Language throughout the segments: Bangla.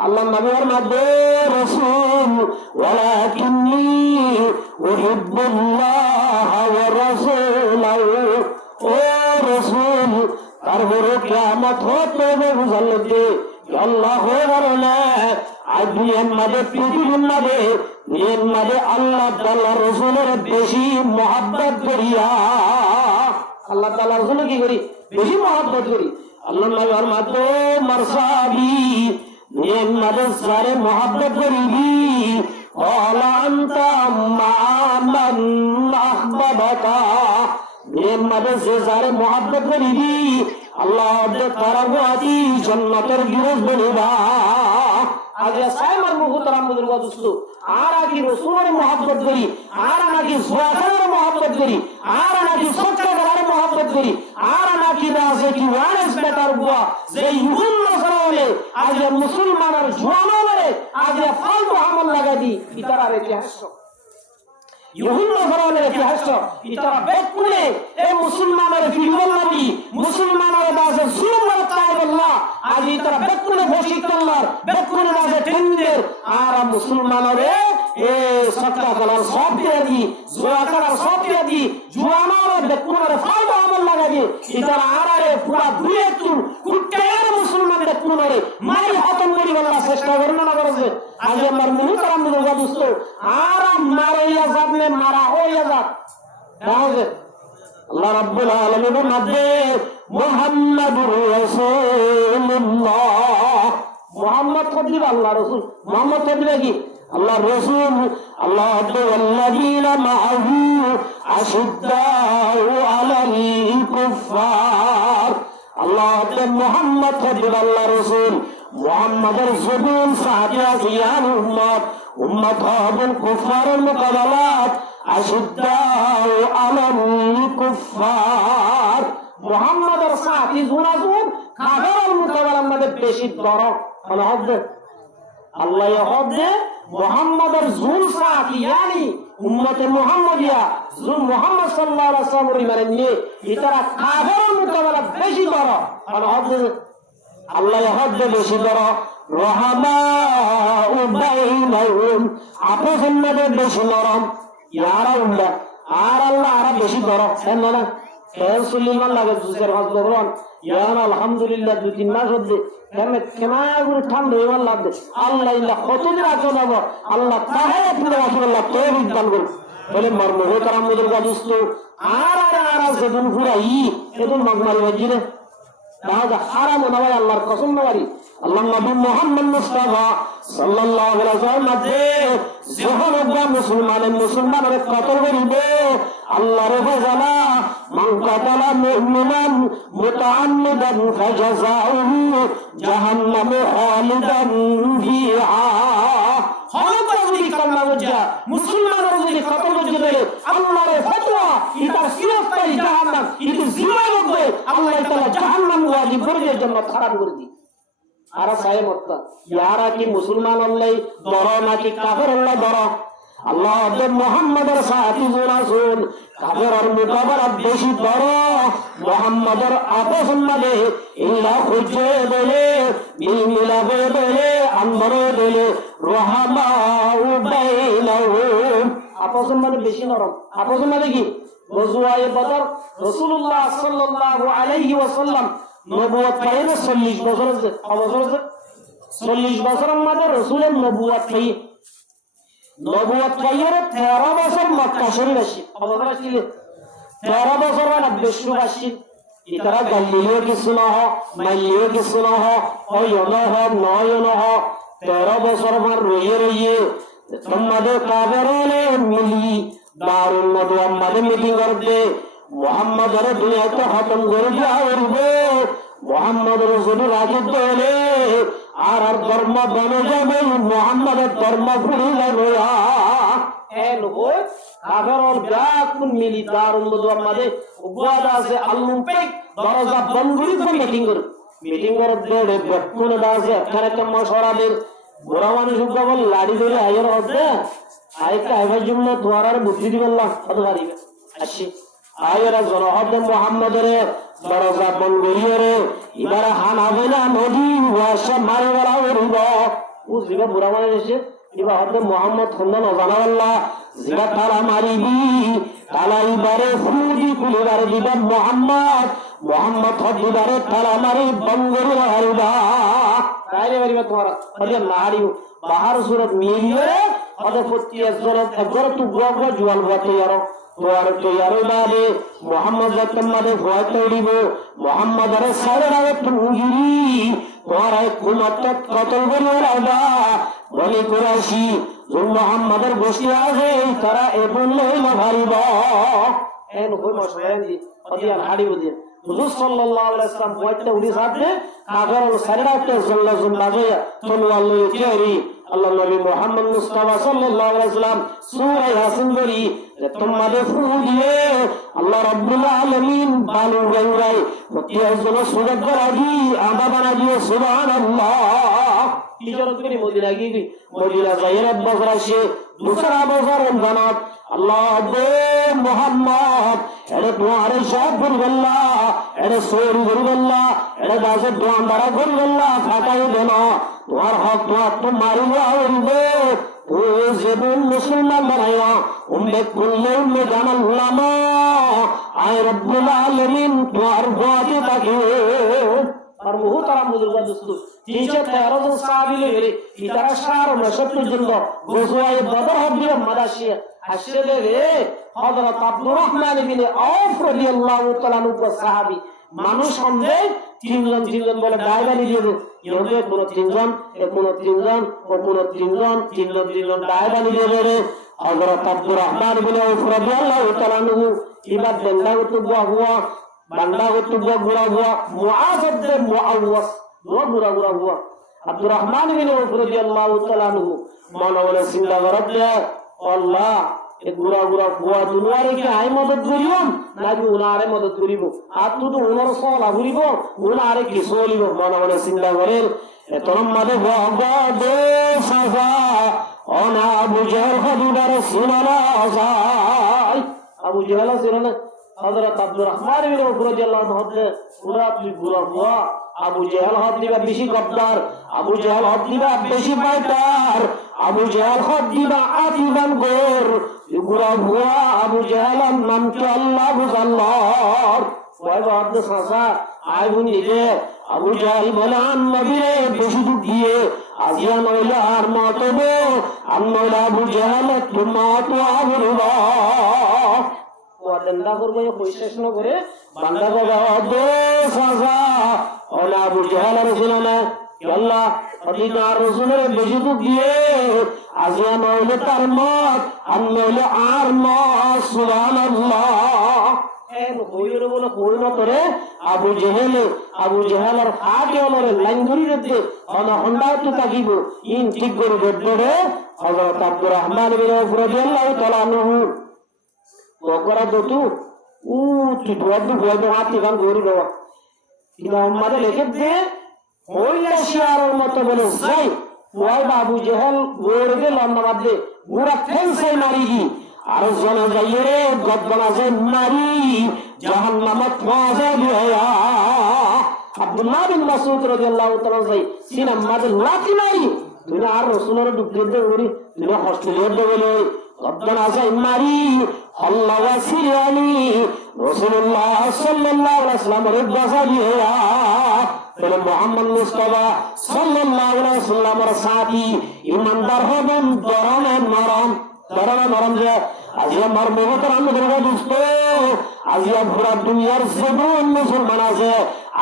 আল্লাহ নবীর মধ্যে রাসূল ওয়ালাকিন্নী উহিব্বুল্লাহ ওয়া রাসূলাহু ও রাসূল তারপরে কিয়ামত হতে বুঝাল যে আল্লাহ হয়ে গেল না আজ দুনিয়ার মাঝে পৃথিবীর মাঝে আল্লাহ তাআলা রাসূলের বেশি মহব্বত করিয়া আল্লাহ তাআলা রাসূল কি করি বেশি মহব্বত করি আল্লাহ নবীর মধ্যে মারসাবি দুনিয়ার মাঝে সারে মহব্বত করিবি قال أنت مع من أحببك দুনিয়ার মাঝে যে সারে মহব্বত করিবি আল্লাহ তাআলা ওয়াদি জান্নাতের গিরজ বনিবা আগে সাইমার মুহতারাম বুজুর্গ দোস্ত আর কি রাসূলের মহব্বত করি আর নাকি সুয়াখার মহব্বত করি আর নাকি সত্যকারের মহব্বত করি আর নাকি দাসে কি ওয়ারেস বেটার বুয়া যে ইহুন নসরালে আগে মুসলমানের জওয়ানরে আগে ফালতু আমল লাগাদি ইতারার ইতিহাস ইহুন নসরালের ইতিহাস ইতারা বেকুনে এই মুসলমানের ফিরবল নবী মুসলমানের দাসে সুলমার তাআলা আজ ইতারা বেকুনে বশিকাল্লার বেকুনে দাসে টিন্দের আর মুসলমানরে এ সত্তা কলার সব দিয়ে দি জোয়া কলার সব দিয়ে দি জওয়ানরে বেকুনের ফালতু আমল লাগাদি ইতারা আরে পুরা দুয়ে তুল কুট্টের মুসলমানদের পুনরে মারি খতম করি বলা চেষ্টা বর্ণনা করেছে আজ আমার মুহতারাম বুজুর্গ দোস্ত আর মারাইয়া যাবনে মারা হইয়া যাক তাহলে আল্লাহ রাব্বুল আলামিনের মধ্যে মুহাম্মাদুর রাসূলুল্লাহ মুহাম্মদ কদিব আল্লাহ রাসূল মুহাম্মদ কদিব কি আল্লাহ রাসূল আল্লাহ ওয়াল্লাযীনা মাআহু আশিদ্দাউ আলাল কুফার আল্লাহ মুহাম্মদ কদিব আল্লাহ রাসূল মুহাম্মাদের জুবুন সাহাবিয়া জিয়ান উম্মত হবেন কুফারের মোকাবেলাত আশিদ্দাউ আলাল কুফার মুহাম্মাদের সাহাবী জুনাজুন কাফেরের মোকাবেলার মধ্যে বেশি দরদ মানে হবে আল্লাহ হবে মুহাম্মাদের জুন সাহাবী yani উম্মতে মুহাম্মাদিয়া জুন মুহাম্মদ সাল্লাল্লাহু আলাইহি ওয়াসাল্লামের মানে নিয়ে ইতারা কাফেরের মোকাবেলা বেশি দরদ মানে হবে আল্লাহ হবে বেশি দরদ রহমাউ বাইনাহুম আপসের মধ্যে বেশি নরম ইয়ারা উল্লা আর আল্লাহ আরা বেশি দরদ কেন না সুলিমান লাগে জুসের হাত বলন ইয়ান আলহামদুলিল্লাহ দুই তিন মাস হচ্ছে কেন কেনাগুলো ঠান্ডা হইবার লাগবে আল্লাহ ইল্লাহ কতদিন আছো যাব আল্লাহ তাহে আপনি আল্লাহ তৌফিক দান করুন বলে মর্ম হয়ে তারা মুদের গাদুস্ত আর সেদিন ঘুরাই এদিন মগমারি বাজিরে তাহলে হারাম না ভাই আল্লাহর কসম না বাড়ি আল্লাহ নবী মুহাম্মদ মুস্তাফা সাল্লাল্লাহু আলাইহি ওয়াসাল্লাম মধ্যে যখন একবার মুসলমানের কতল করিবে আল্লাহর ফয়সালা মান কাতালা মুমিনান মুতাআম্মিদান ফাজাযাউহু জাহান্নামু খালিদান ফিহা মুসলমানের যদি কতল করতে আল্লাহর ফতোয়া ইতার সিরফতাই জাহান্নাম ইতি জিমা হবে আল্লাহ তাআলা জাহান্নাম ওয়াজিব করে জন্য খারাপ করে দি আর সাহেব মত ইয়ারা কি মুসলমান আল্লাহ বড় নাকি কাফের আল্লাহ বড় আল্লাহ মুহাম্মাদের সাহাবী রাসূল কাফেরের মোকাবেলা বেশি বড় মুহাম্মাদের আপসের মধ্যে ইল্লা খুঁজে বলে মিলাবে বলে আনবরে বলে রহমাউ বাইনাহুম আপসের মধ্যে বেশি নরম আপসের মধ্যে কি গজওয়ায়ে বদর রাসূলুল্লাহ সাল্লাল্লাহু আলাইহি ওয়াসাল্লাম নবুয়ত পাইলে 40 বছর আছে 40 বছরের মধ্যে রাসূলের নবুয়ত পাইয়ে নবুয়ত পাইয়ের 13 বছর মক্কা শরীফ আসি অবদান আসছিল 13 বছর মানে বিশ্ববাসী ইতারা গালিও কিছু নহ মাইলিও কিছু নহ অয়নহ নয়নহ 13 বছর মান রইয়ে তোমাদের কাবেরলে মিলি দারুল নদওয়া মাঝে মিটিং করতে মুহাম্মাদের দুনিয়াতে খতম করে দেওয়া হবে মুহাম্মদ রাসূলের আগে দলে আর ধর্ম বনে যাবে মুহাম্মাদের ধর্ম ভুলে যাবে এন হই কাফের ব্যাকুন মিলি দারুল নদওয়া মাঝে উবাদা আছে আলমুপিক দরজা বন্ধুরি করে মিটিং করে দৌড়ে বেকুন দাসে এখানে মশরাদের বুড়া মানুষ বল লাড়ি ধরে আয়ের হবে আইকা আইবার জন্য তোমার আর বুদ্ধি দিবেন না কত পারিবে আসি আয়েরা জনহদ মুহাম্মাদের দরজা বন্ধ করিয়ে রে এবার হানাবে না নদী ওয়াসা মারে বলা উড়িব বুঝলিবা বুড়া মানে এসে এবার হতে মোহাম্মদ হন্দান অজানাল্লাহ যেটা তালা মারিবি তালা এবারে ফুদি কুলিবারে দিবা মোহাম্মদ মোহাম্মদ হদিবারে তালা মারি বঙ্গরি হারিবা তাইলে মারিবা তোমার হতে মারিও বাহার সুরত মিলিয়ে হতে প্রতি একজন তু গুয়া জুয়াল বাতে আরো তৈরি মোহাম্মদ তোমাদের ভয় তৈরিব মোহাম্মদ আরে সারা তুগিরি তোমার কুমাত্তা কতল বলে বলি কুরাইশি মোহাম্মদের গোষ্ঠী আছে তারা এ বললেই না ভারিব এন হই মশাই অদিয়াল হাড়িব দিয়ে হুজুর সাল্লাল্লাহু আলাইহি ওয়াসাল্লাম বইতে উড়ি সাথে আগর সারাতে সাল্লাল্লাহু আলাইহি ওয়াসাল্লাম তৈরি আল্লাহ নবী মুহাম্মদ মুস্তাফা সাল্লাল্লাহু আলাইহি ওয়াসাল্লাম সূরা ইয়াসিন বলি তোমাদের ফুল দিয়ে আল্লাহ রাব্বুল আলামিন বালু গঙ্গাই প্রত্যেকজন সুরত করাগি আবা বানা দিয়ে সুবহানাল্লাহ ইজারত করে মদিনা গিয়ে মদিনা যাইরা বজরাশে দুসরা বজর রমজানত আল্লাহ দে মুহাম্মদ এরে তোমারে সব বলল্লা এরে সোরি বলল্লা এরে দাসে দোয়ান্দারা বলল্লা ফাটাই দেন তোমার হক তো মারিয়া হইবে ও জীবন মুসলমান বানাইয়া উম্মে কুল্লে উম্মে জানাল উলামা আয় রব্বুল আলামিন তোমার ভয় থাকে আর মুহতারাম বুজুর্গ দোস্ত 313 জন সাহাবী লইরে ইতারা সার নশতের জন্য গোসওয়ায়ে বদর হদিয়া মাদাশিয়া হাসরে রে হযরত আব্দুর রহমান ইবনে আওফ রাদিয়াল্লাহু তাআলা আনহু সাহাবী মানুষ সঙ্গে তিনজন বলে ডায়বানি দিয়ে ইহতে কোন তিনজন ডায়বানি দিয়ে রে হযরত আব্দুর রহমান ইবনে আওফ রাদিয়াল্লাহু তাআলা আনহু ইবাদ বন্দা হুয়া বান্দা গুড়া হুয়া মুআজ ইবনে মুআওয়াস গুড়া হুয়া আব্দুর রহমান ইবনে আওফ রাদিয়াল্লাহু তাআলা আনহু মনে বলে চিন্তা করতে আল্লাহ এ গুড়া হুয়া দুনিয়ারে কি আই মদত করিম নাকি উনারে মদত করিব আর তো উনার সলা ঘুরিব উনারে কি চলিব মনে মনে চিন্তা করেন এতরম মাদে ভগদে সাজা অনা আবু জাহল খদিবার সুনালা যায় আবু জাহল সুনালা হযরত আব্দুর রহমান ইবনে আওফ রাদিয়াল্লাহু আনহু হতে পুরা গুড়া হুয়া আবু জাহল হদ দিবা বেশি গদ্দার আবু জাহল হদ দিবা বেশি ফাইটার আবু জাহল হদ দিবা আদিবান গোর গুড়া হুয়া আবু জাহল নাম কি আল্লাহ বুঝাল্লাহ ওই বাদ সাসা আই বুনি যে আবু জাহল বলেন নবীরে বেশি দুঃখ দিয়ে আজিয়া নইলে আর মতবে আন্নইলা আবু জাহল তোমাত আবুরবা ওয়াদেন্দা করবে পয়সাশন করে বান্দা বাবা দে সাজা ওলা আবু জাহল রাসূলনা আল্লাহ অধিকার রাসূলের বেশি দুঃখ দিয়ে আজিয়া নইলে তার মত আন্নইলে আর মত সুবহানাল্লাহ এন হইরে বলে কইনা করে আবু জাহেলের ফাটে ওরে লাইঙ্গুরি রেতে অনা হন্ডা তো তাকিব ইন ঠিক করে দেড়ে হযরত আব্দুর রহমান ইবনে আওফ রাদিয়াল্লাহু তাআলা আনহু ওকরা দতু উ তুদু বয়দ হাতি গান গরি দাও ইলা উম্মাদে লেখে দে হইলা শিয়ারের মতো বলে যাই ওই আবু জাহেল গোরগে লন্ডা দে পুরা ফেন্সাই মারিগি আর জনে যাইয়ে রে গদ্দনা যে মারি জাহান্নামত ফাজা দিয়া আব্দুল্লাহ বিন মাসউদ রাদিয়াল্লাহু তাআলা যাই সিনা মাদে লাতি মারি তুই আর রাসূলের দুঃখে দে ওরি তুই হস্টেলে দে বলে গদ্দনা যে মারি আল্লাহ ওয়াসিলানি রাসূলুল্লাহ সাল্লাল্লাহু আলাইহি ওয়াসাল্লামের বাসা দিয়া বলে মুহাম্মদ মুস্তাফা সাল্লাল্লাহু আলাইহি ওয়াসাল্লামের সাথী ইমানদার হবেন নরম যে আজি আমার মহতরাম দোস্ত আজি পুরা দুনিয়ার জীবন মুসলমান আছে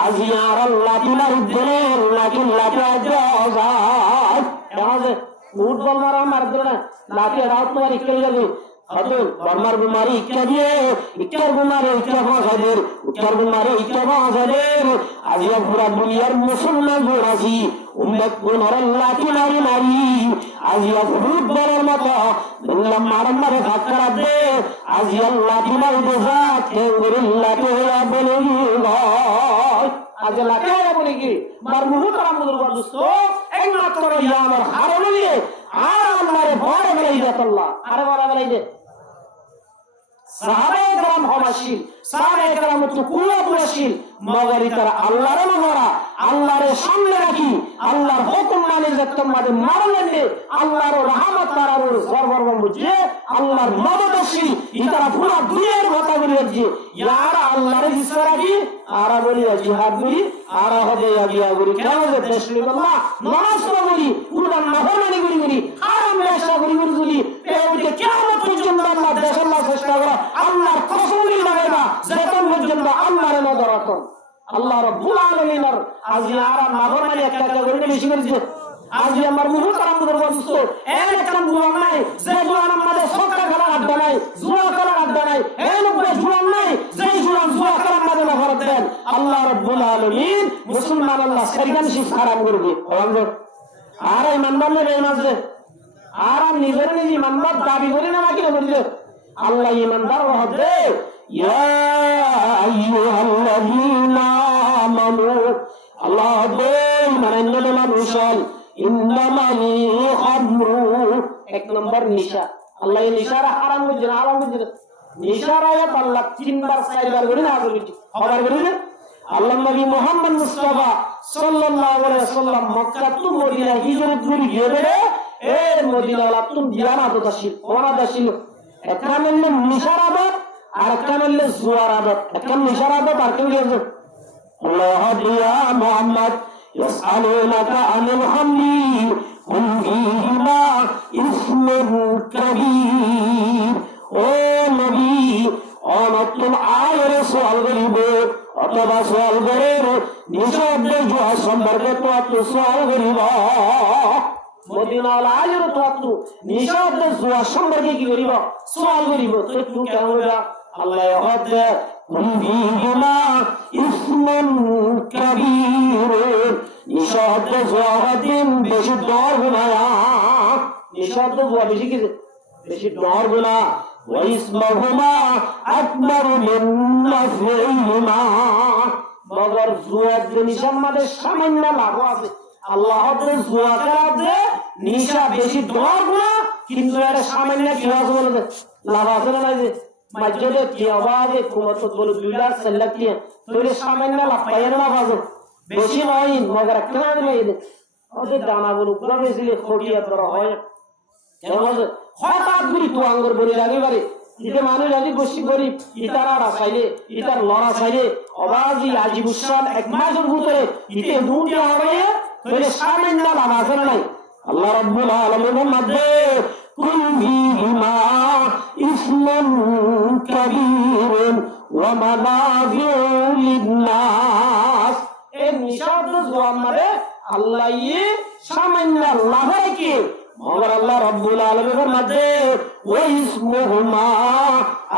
আজি আর আল্লাহ তুলার উদ্দনে লাঠি ফুটবল মারা মার দিলে লাঠি রাত তোমার ইকে যাবে হয়তো বর্মার বিমারি ইচ্ছা দিয়ে ইচ্ছার বিমারে ইচ্ছা ফাঁসাদের উচ্চার বিমারে ইচ্ছা ফাঁসাদের আজি পুরা দুনিয়ার মুসলমান ঘোরাছি উম্মত গুনার লাঠি মারি আজি ফুটবলের মতো বললাম মারে ধাক্কা দে আজি লাঠি মারি দেশা লাঠি হইয়া বলে আজ লাঠি হইয়া বলে কি মার মুহূর্তারাম দোস্ত একমাত্র আমার হারে বলিয়ে আর আল্লাহরে ভয় বেলাই দে আল্লাহ আরে বলা বেলাই দে সাহাবায়ে কেরাম ক্ষমাশীল, সাহাবায়ে কেরাম তো কুয়াশীল, মগর তারা আল্লাহর নগরা আল্লাহর সামনে রাখি আল্লাহর হুকুম মানে যত মাঝে মারলেন আল্লাহর রহমত তারার সরবর বুঝে আল্লাহর মদদশী ইতারা পুরো দুনিয়ার কথা বলি যে ইয়ারা আল্লাহর ইসরাবি আরা বলি জিহাদ করি আরা হবে আগিয়া করি কেন যে দেশলি আল্লাহ নামাজ পড়ি কুরবান নাফরমানি করি হারাম নেশা করি যদি এইটা কিয়ামত পর্যন্ত আল্লাহ দেশ আল্লাহ চেষ্টা করা আল্লাহর কসম লাগাইবা যতক্ষণ পর্যন্ত আল্লাহর নজরত আল্লাহ রাব্বুল আলামিনের আজি আরা নাফরমানি একটা করে বেশি করেছে আজি আমার মুহূর্ত আমাদের বস্তু এর একটা গুণ নাই যে গুণ আমাদের সত্তা খেলার আড্ডা নাই জুয়া খেলার আড্ডা নাই এই লোকের জুয়ান নাই যে জুয়ান জুয়া খেলার মাঝে না ভরত দেন আল্লাহ রাব্বুল আলামিন মুসলমান আল্লাহ শরীগান শিফ হারাম করবে আর ইমানদার এই মাঝে আর নিজের নিজে ইমানদার দাবি করি না নাকি বলছে আল্লাহ ইমানদার হতে ইয়া আইয়ুহাল্লাযীনা আমানু আল্লাহ দেই মানন্দ মানুষল ইন্নামাল খামরু এক নম্বর নিশা আল্লাহ এই নিশারা হারাম করছে না হারাম করছে নিশার আয়াত আল্লাহ তিনবার চারবার করে না বলেছে খবর করেছে আল্লাহ নবী মুহাম্মদ মুস্তাফা সাল্লাল্লাহু আলাইহি ওয়াসাল্লাম মক্কা টু মদিনা হিজরত করে গিয়ে এই মদিনা ওয়ালা তুম দিয়ানা দশিল ওনা দশিল একটা মানে নিশার আদত আর একটা মানে জুয়ার আদত একটা নিশার আদত আর কেউ গেছে আল্লাহ দিয়া মুহাম্মদ يسألونك عن الخمر قل فيهما إثم كبير ও নবী অনতুন আয়ের সওয়াল করিব অথবা সওয়াল করের নিষেধ জুয়া সম্পর্কে তো আপনি সওয়াল করিব মদিনার আয়ের তো আপনি নিষেধ জুয়া সম্পর্কে কি করিব সওয়াল করিব তো তুমি কেন বলবা আল্লাহ হদে ফিহিমা ইসমুন কাবীর নিষেধ জুয়া দিন বেশি ডর গুনাহ নিষেধ জুয়া বেশি কি বেশি ডর গুনাহ وَإِسْمُهُمَا أَكْبَرُ مِنْ نَفْعِهِمَا মগর জুয়ার যে নিশার মধ্যে সামান্য লাভ আছে আল্লাহ জুয়া খেলাতে নিশা বেশি ডর গুনাহ কিন্তু এটা সামান্য কি আছে বলে লাভ আছে না যে মসজিদে কি আওয়াজে কুমত বলে 2 লাখ 4 লাখ কি তোরে সামান্য লাভ পায় না বাজে বেশি নয় মগর কেন নেই ওদের দানা বলে পুরো বেশি খটিয়া ধরা হয় কেমন হঠাৎ করে তো আঙ্গুর বলে লাগে বারে ইতে মানুষ আজি গোষ্ঠী গরিব ইতারা রাসাইলে ইতার লড়া চাইলে অবাজি আজিবুসান এক মাসের ভিতরে ইতে দুটিয়া হবে বলে সামান্য লাভ আছে নাই আল্লাহ রাব্বুল আলামিনের মধ্যে কুল ফীহিমা ইসমুন কাবীরুন ওয়া মানাফিউ লিন-নাস এই নিষাদ জোয়ান মানে আল্লাহ সামান্য লাভ কি মগর আল্লাহ রাব্বুল আলামিনের মধ্যে ওয়া ইসমুহুমা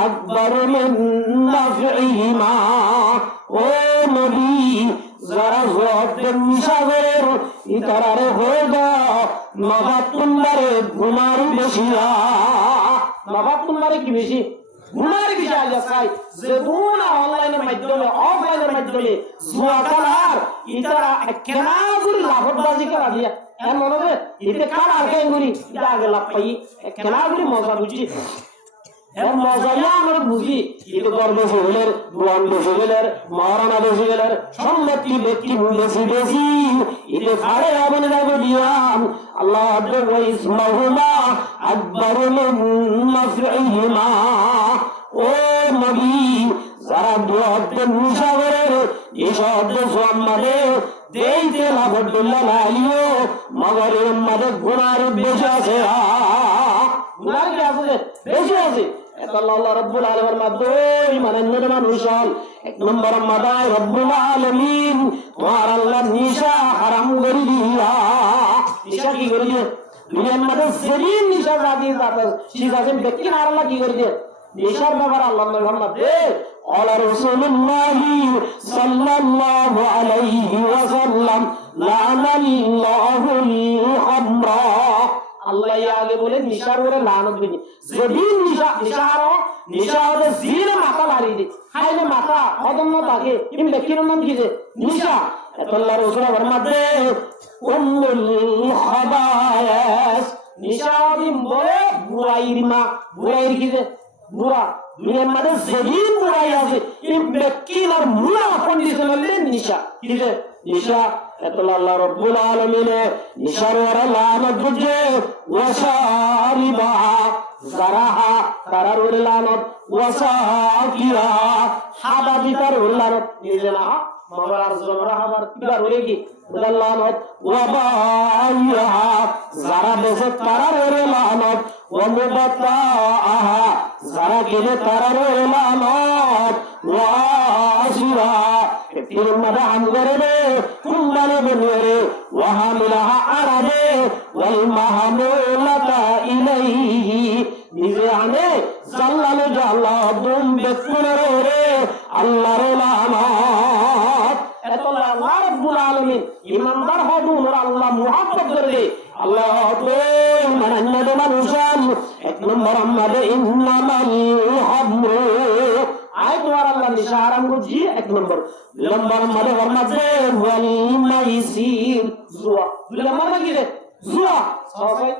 আকবারু মিন নাফইহিমা ও নবী যারা জোয়াদের নিশাগের ইতারারে হয়দা নবাতুল্লারে গুনার বেশিয়া নবাতুল্লারে কি বেশি গুনার বেশি আজাসাই যে দুনা অনলাইনের মাধ্যমে অফলাইনের মাধ্যমে জুয়া খেলার ইতারা একনা করে লাভবাজি করা দিয়া মনে হবে এতে কার আর কেন করি এটা আগে লাভ পাই কেনা করি মজা বুঝি এর মজা আমরা বুঝি এটা গর্ব হলের গুলাম বেশি গেলের মহারানা বেশি গেলের সম্মতি ব্যক্তি বেশি বেশি এটা খারে আবনে যাবে দিয়াম আল্লাহ ওয়া ইসমুহুমা আকবারু মিন নাফইহিমা ও নবী যারা দুয়াতে নিশাগরের নিষাদ সম্মানে দেইতে লাভদুল্লাহ আলিও মগরের মধ্যে গুনার বেশি আছে গুনার কি আছে বেশি আছে আল্লাহ রাব্বুল আলামিনের মাধ্যমে মানন্দ মানুষ এক নম্বর মাদায় রাব্বুল আলামিন তোমার আল্লাহ নিশা হারাম করে দিয়া নিশা কি করে দিয়ে দুনিয়ার মধ্যে সেদিন নিশা জাতি যাবে ঠিক আছে ব্যক্তি আর আল্লাহ কি করে দিয়ে নিশার ব্যাপারে আল্লাহ মুহাম্মদ قال رسول الله صلى الله عليه وسلم لعن الله الخمر আল্লাহ আগে বলে নিশার উপরে লানত দিবে যেদিন নিশা হলে জিনে মাথা মারি দি খাইলে মাথা কদম থাকে ইম ব্যক্তির নাম কি যে নিশা আল্লাহ রাসূল ফরমাতে উম্মুল খাবায়াস নিশা দিন বলে বুড়াইর মা বুড়াইর কি যে বুড়া দুনিয়ার মধ্যে যেদিন বুড়াই আছে এই ব্যক্তির আর মূলা কন্ডিশন হলে নিশা কি যে নিশা এতলা আল্লাহ রাব্বুল আলামিন নিশার ওরা লানত বুঝে ওয়াসারিবা জারাহা তারার ওরে লানত ওয়াসাকিরা হাবা দিতার ওরে লানত নিজে না মামার আর জমরা হাবার কিবার ওরে কি ওরে লানত ওয়াবাইহা যারা বেঁচে তারার ওরে লানত ওয়ামুবাতাহা যারা গেলে তারার ওরে লানত ওয়াসিরা তিরমাদা আমগরে কুম্বালে বনিরে ওয়াহামিলাহা আরাবে ওয়াল মাহমুলাতা ইলাইহি নিজে আনে জাল্লালে জাল্লাহ দুম বেকুনরে রে আল্লাহর লানত এতলা আল্লাহ রাব্বুল আলামিন ইমানদার হদুন আল্লাহ মুহাব্বত করে আল্লাহ তো মানান্নাদ মানুষান এক নম্বর আমাদের ইন্নামাল হামরু আয় তোমার আল্লাহ নিশা হারাম করছি এক নম্বর দুই নম্বর আমাদের ফরমাতে ওয়াল মাইসির জুয়া দুই নম্বর কি রে জুয়া সবাই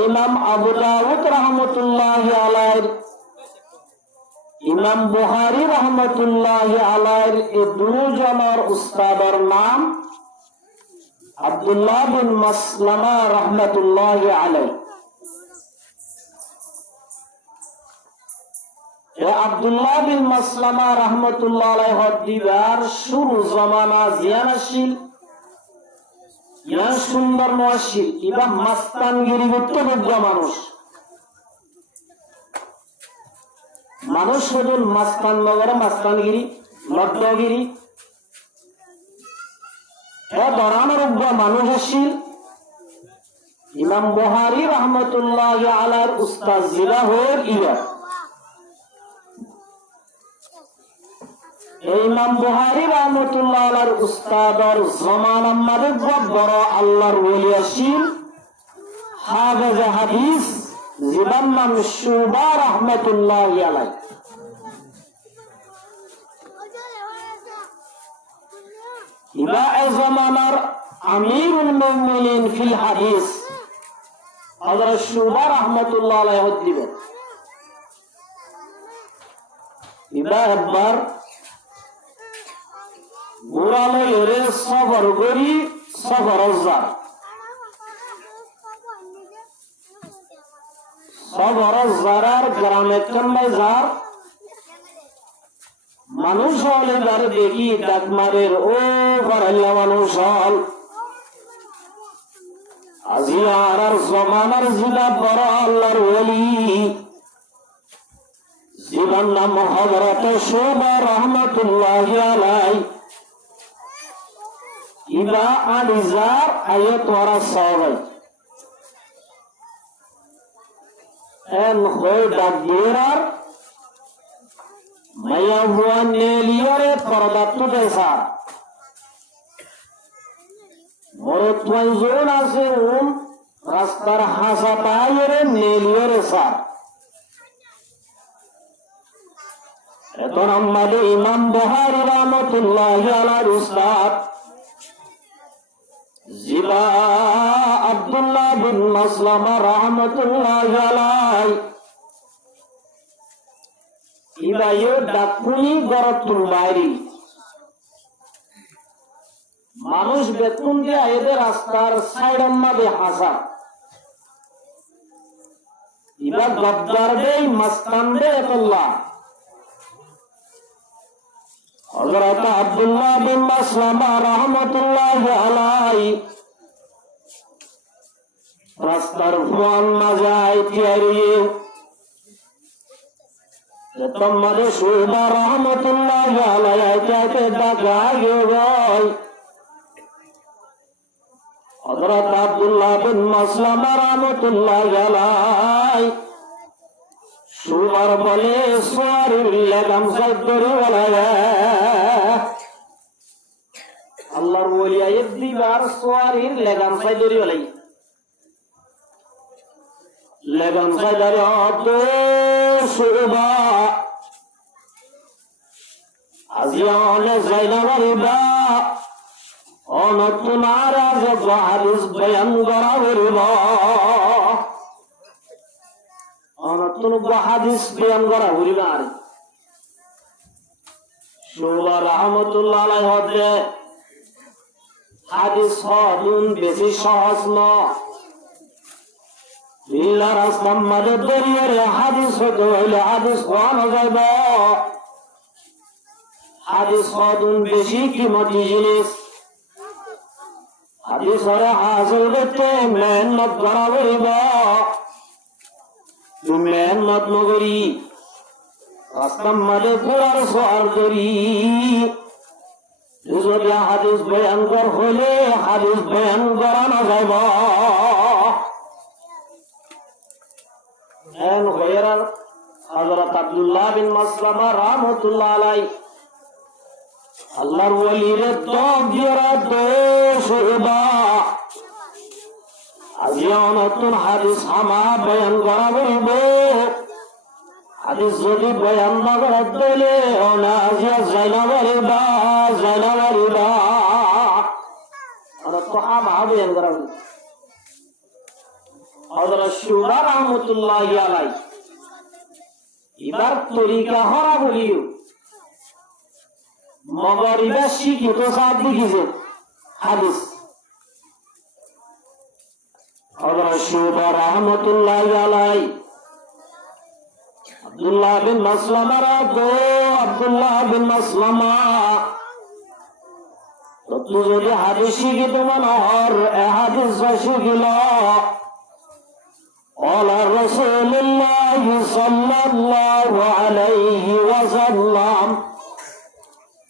ইমাম আবু দাউদ রাহমাতুল্লাহি আলাইহি ইমাম বুখারী রাহমাতুল্লাহি আলাইহি এই দুজনের উস্তাদের নাম আব্দুল্লাহ বিন মাসলামা রাহমাতুল্লাহি আলাইহি আব্দুল্লাহ বিন মাসলামা রাহমাতুল্লাহ আলাইহি দিবার শুরু জামানা জিয়ানাশীল ইয়া সুন্দর নওয়াশীল ইবা মাস্তানগিরি উত্তরযোগ্য মানুষ শুধু মাস্তান নগরে মাস্তানগিরি লড্ডগিরি ধরনের মানুষ আসিল ইমাম বুখারী রাহমাতুল্লাহি আলাইহির উস্তাদ জিলা হল ইয়া ইমাম বুখারী রাহমাতুল্লাহি আলাইহির উস্তাদর জামানা মধ্যে বড় আল্লাহর ওলি আসিল হাফেজ হাদিস জিবান নাম শুবা রাহমাতুল্লাহি আলাইহি ইবা জামানার আমিরুল মুমিনিন ফিল হাদিস হযরত শুবা রাহমাতুল্লাহি আলাইহি দিবেন ইবা একবার বুড়ালে এরে সফর করি সফর যার গ্রামে কন্যায় যার মানুষ হল এবার দেখি ডাকমারের ও বারাইয়া মানুষ হল আজিয়ার আর জমানার জিলা বড় আল্লাহর ওলি জীবন নাম হযরত শুবা রাহমাতুল্লাহি আলাইহি ইবা আলিজার আয়াত ওরা সবাই এন হয়ে ডাকবিরার মায়া হুয়া নেলিয়রে পরদাত্তু দেশা বড় তুয়াইজন আছে রাস্তার হাসা পাইরে নেলিয়রে সার এখন আমাদের ইমাম বুখারী রাহমাতুল্লাহি আলাইহির উস্তাদ জিবা আব্দুল্লাহ বিন মাসলামা রাহমাতুল্লাহি আলাইহি ইবায়ো ডাকুনি গরতুল বাইরি মানুষ বেতন দিয়ে এদের রাস্তার সাইডের মধ্যে হাসা ইবা গদ্দার দেই মাস্তান দে আল্লাহ হযরত আব্দুল্লাহ বিন মাসলামা রাহমাতুল্লাহি আলাইহি রাস্তার ফোন মাজায় তিয়ারি তোমাদের শুবা রাহমাতুল্লাহি আলাইহি যাতে ডাকায় গয় হযরত আব্দুল্লাহ বিন মাসলামা রাহমাতুল্লাহি আলাইহি শুবার বলে সোয়ারির লাগাম সাইদরি ওয়ালা আল্লাহর ওলি আয়াত দিবার সোয়ারির লাগাম সাইদরি ওয়ালাই লাগাম সাইদরি অত শুবা আজিয়ানে জাইনাবারিবা অনতুনারা যে হাদিস বয়ান করা হইব নতুন হাদিস বয়ান করা হইল আর শুবা রহমতুল্লাহ আলাইহি হতে হাদিস হদুন বেশি সহজ নয় ইল্লা রাসলাম মাদের দরিয়ারে হাদিস হতে হইলে হাদিস কোন যাইব হাদিস হদুন বেশি কিমতি জিনিস হাদিস হরে হাসিল করতে মেহনত করা হইব মেহনত নগরী রাসলাম মাদে পুরার সওয়াল করি যদি হাদিস বয়ান কর হলে হাদিস বয়ান করানো যাইব হযরত আব্দুল্লাহ বিন মাসলামা রাহমাতুল্লাহ আলাইহি আল্লাহর ওলির তকদিরা দোষবা আজিয়া নতুন হাদিস আমা বয়ান করা বলব হাদিস যদি বয়ান না করা দিলে না আজিয়া জানাবারিবা আর তো আমা বয়ান করা বলব হযরত শুবা রাহমাতুল্লাহি আলাইহি এবার তরিকা হরা বলিও মগর এবার শিখিত সাথ দেখিছে হাদিস হযরত শুবা রাহমাতুল্লাহি আলাইহি আব্দুল্লাহ বিন মাসলামা আব্দুল্লাহ বিন মাসলামা তো যদি হাদিস শিখিত মনোহর এ হাদিস শিখিল قال رسول الله صلى الله عليه وسلم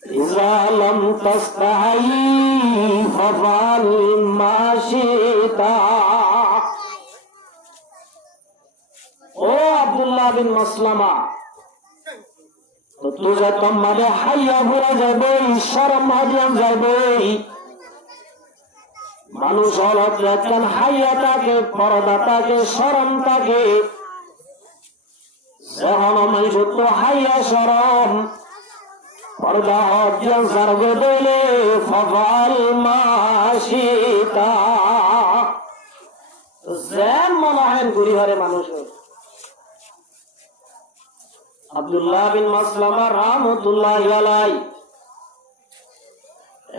إذا لم تستحي فافعل ما شئت ও আব্দুল্লাহ বিন মাসলামা তো তুই তোমারে হাইয়া ঘুরে যাবে শরম হাজিয়ান যাবে মানুষ হলেন হাইয়া তাকে পর্দা তাকে শরম তাকে যখন মানুষ তো হাইয়া শরম পর্দা অর্জন সর্ব দিলে ফল মাসিতা যেন মনে হয় ঘুরি হরে মানুষ আব্দুল্লাহ বিন মাসলামা রাহমাতুল্লাহি আলাইহি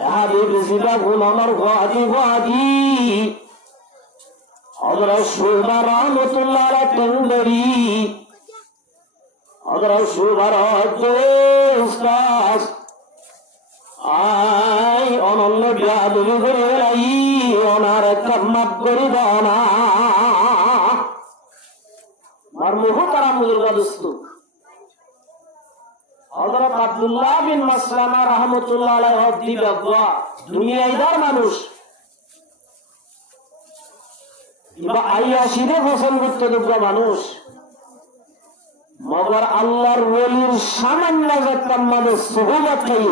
হাবিব জিবা গুনামার ওয়াদি হযরত শুবা রাহমাতুল্লাহ আলাইহি তন্দরি হযরত শুবা উস্তাদ আই অনন্য বিয়াদবি করে গেলাই ওনার কামাত করে দানা মার মুহতারাম মুজুরগা দোস্ত হযরত আব্দুল্লাহ বিন মাসলামা রাহমাতুল্লাহ আলাইহি দিবাগা দুনিয়াদার মানুষ ইবা আইয়াশিরে গোসল করতে যোগ্য মানুষ মগর আল্লাহর ওলির সামান্য যাত্রার মাঝে সুহবত খাই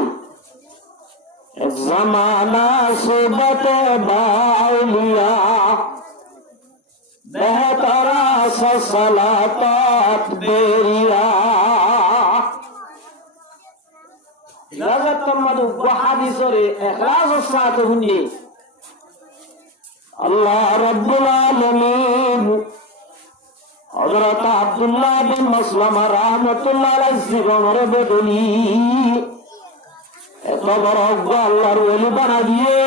এক জামানা সুবত বাউলিয়া বেহতরা সালাতাত বেরিয়া আল্লাহ রাব্বুল আলামিন হযরত আব্দুল্লাহ বিন মাসলামা রাহমাতুল্লাহ আলাইহি জীবনের বদলি এত বড় আল্লাহর ওলি বানা দিয়ে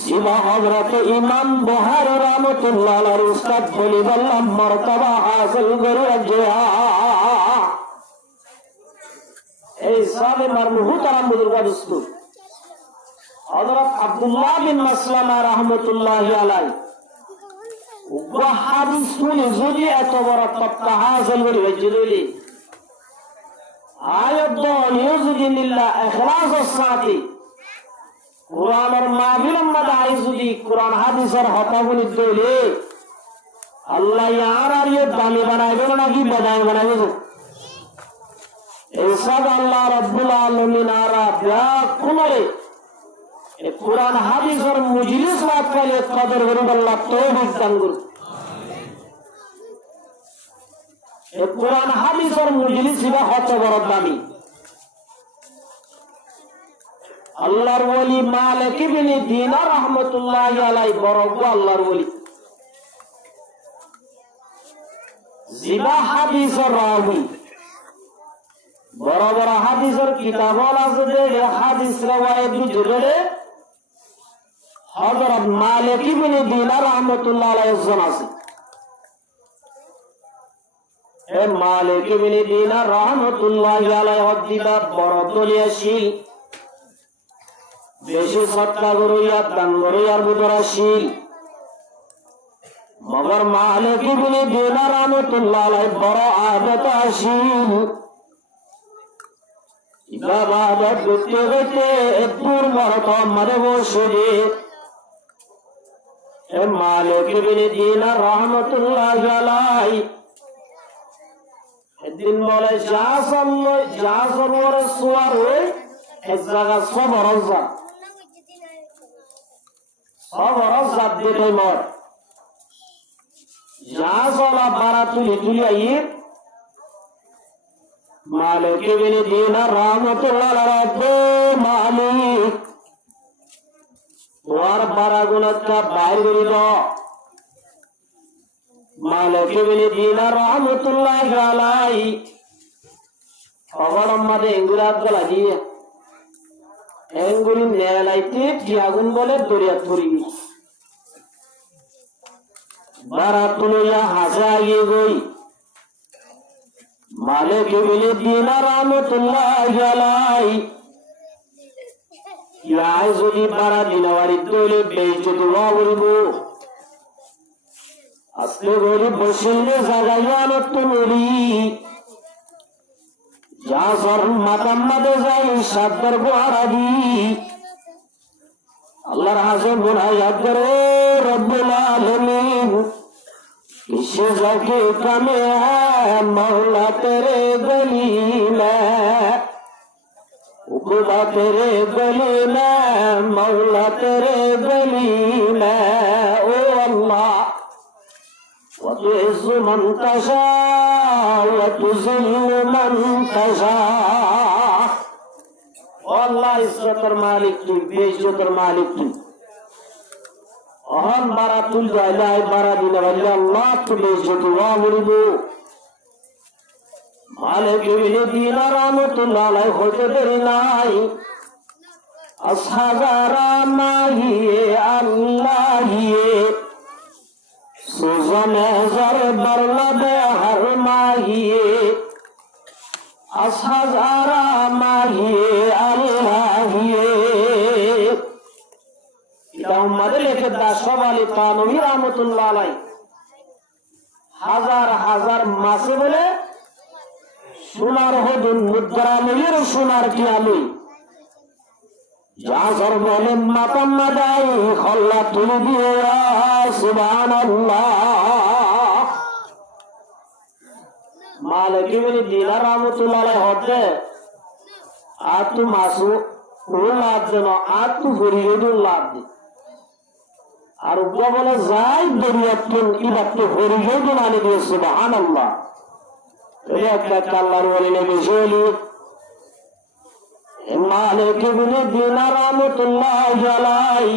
জিবা হযরত ইমাম বুখারী রাহমাতুল্লাহ আলাইহি উস্তাদ বলি বললাম মারতাবা হাসিল করে রাখিয়া এই সাবে মারমুহু তারা মুদুরগা দোস্ত হযরত আব্দুল্লাহ বিন মাসলামা রাহমাতুল্লাহি আলাইহি ওয়া হাদিস শুনে যদি এত বড় তত্ত্ব হাসিল করে হইছিলি আয়াত দনিও যদি লিল্লাহ ইখলাসের সাথে কোরআনের মাহফিলের মধ্যে আই যদি কোরআন হাদিসের হতা বলি দইলে আল্লাহ ইয়ার আর ইয়ে দামি বানাইবে নাকি বেদায় বানাইবে এই সব আল্লাহ রাব্বুল আলামিন আরা ব্যাকুলরে এই কোরআন হাদিসের মজলিস রাত পাইলে কদর করে আল্লাহ তৌফিক দান করুন এই কোরআন হাদিসের মজলিস ইবা কত বড় দামি আল্লাহর ওলি মালিক ইবনে দিনার রাহমাতুল্লাহি আলাইহি বড় আল্লাহর ওলি জিবা হাদিসের রাবি বড় বড় হাদিসের কিতাব আছে যে হাদিস রাওয়ায়াত জুড়ে হযরত মালিক ইবনে দিনার রাহমাতুল্লাহ আলাইহি আছে। এ মালিক ইবনে দিনার রাহমাতুল্লাহ আলাইহি হদ্দিবা বড় দলিয়াশীল, বেশি সৎকা গরুইয়া দান গরুইয়ার বুদরাশীল। মগর মালিক ইবনে দিনার রাহমাতুল্লাহ আলাইহি বড় আদতাশীল। ইবাদত করতে করতে একটুর মরত মরে বসে এ মালিক ইবনে দিনার রাহমাতুল্লাহ আলাইহি একদিন বলে জাসর সুয়ার হয়ে এক জায়গা সবরজাত দিতে মর জাসলা বারা তুলি তুলি আইয়ে মালিক ইবনে দিনার রাহমাতুল্লাহ আলাইহি মালিক তোমার বারা গুণটা বাইর করে দাও। মালিক ইবনে দিনার রাহমাতুল্লাহ আলাইহি খবর আমাদের এঙ্গুরাত গলা দিয়ে এঙ্গুরি নেলাইতে আগুন বলে দরিয়া ধরি বারা তুলিয়া হাসা গিয়ে গই। মালিক ইবনে দিনার রাহমাতুল্লাহ আলাইহি ইলাই যদি বারা দিনাওয়ারি দইলে বেইজ্জত হইব। আজকে গরিব বসিলে জাগাইয়া নতুনরি জাসর মাতাম্মাদে যাই সাদ্দার গোয়ারাদি আল্লাহর হাসে মুনাজাত করে রব্বুল আলামিন इसे जाके कमे है मौला तेरे गली में, खुदा तेरे गली में, मौला तेरे गली में। ओ अल्लाह वतुइज़्ज़ु मन तशाअ वतुज़िल्लु मन तशाअ। ओ अल्लाह इज्जतर मालिक तू, बेइज्जतर मालिक तू। অহন বারা তুল যায় বারা দিলে বললে আল্লাহ তুমি যদি বলবো মালিক ইবনে দিনার রাহমাতুল্লাহ আলাইহি হইতে দেরি নাই আসহাজারা মাহিয়ে আল্লাহিয়ে সুজানে জার বরলাবে হর মাহিয়ে আসহাজারা মাহিয়ে আল্লাহিয়ে। হাজার হাজার মাসে বলে সোনার হদুন মুদ্রা লইয়ের সোনার টিয়ালি জাসর বলে মাতাম মাদাই খল্লা তুলে দিয়ে সুবহানাল্লাহ। মালিক ইবনে দিনার রাহমাতুল্লাহ আলাইহি হতে আতু মাসু লাভ দেন আতু গরিয়ে লাভ দে আর বলে যাই দরিয়াতুন ইবাদত হরিজন আনি দিয়ে সুবহানাল্লাহ। এই একটা আল্লাহর ওলি নবী জলি মালিক ইবনে দিনার রাহমাতুল্লাহ আলাইহি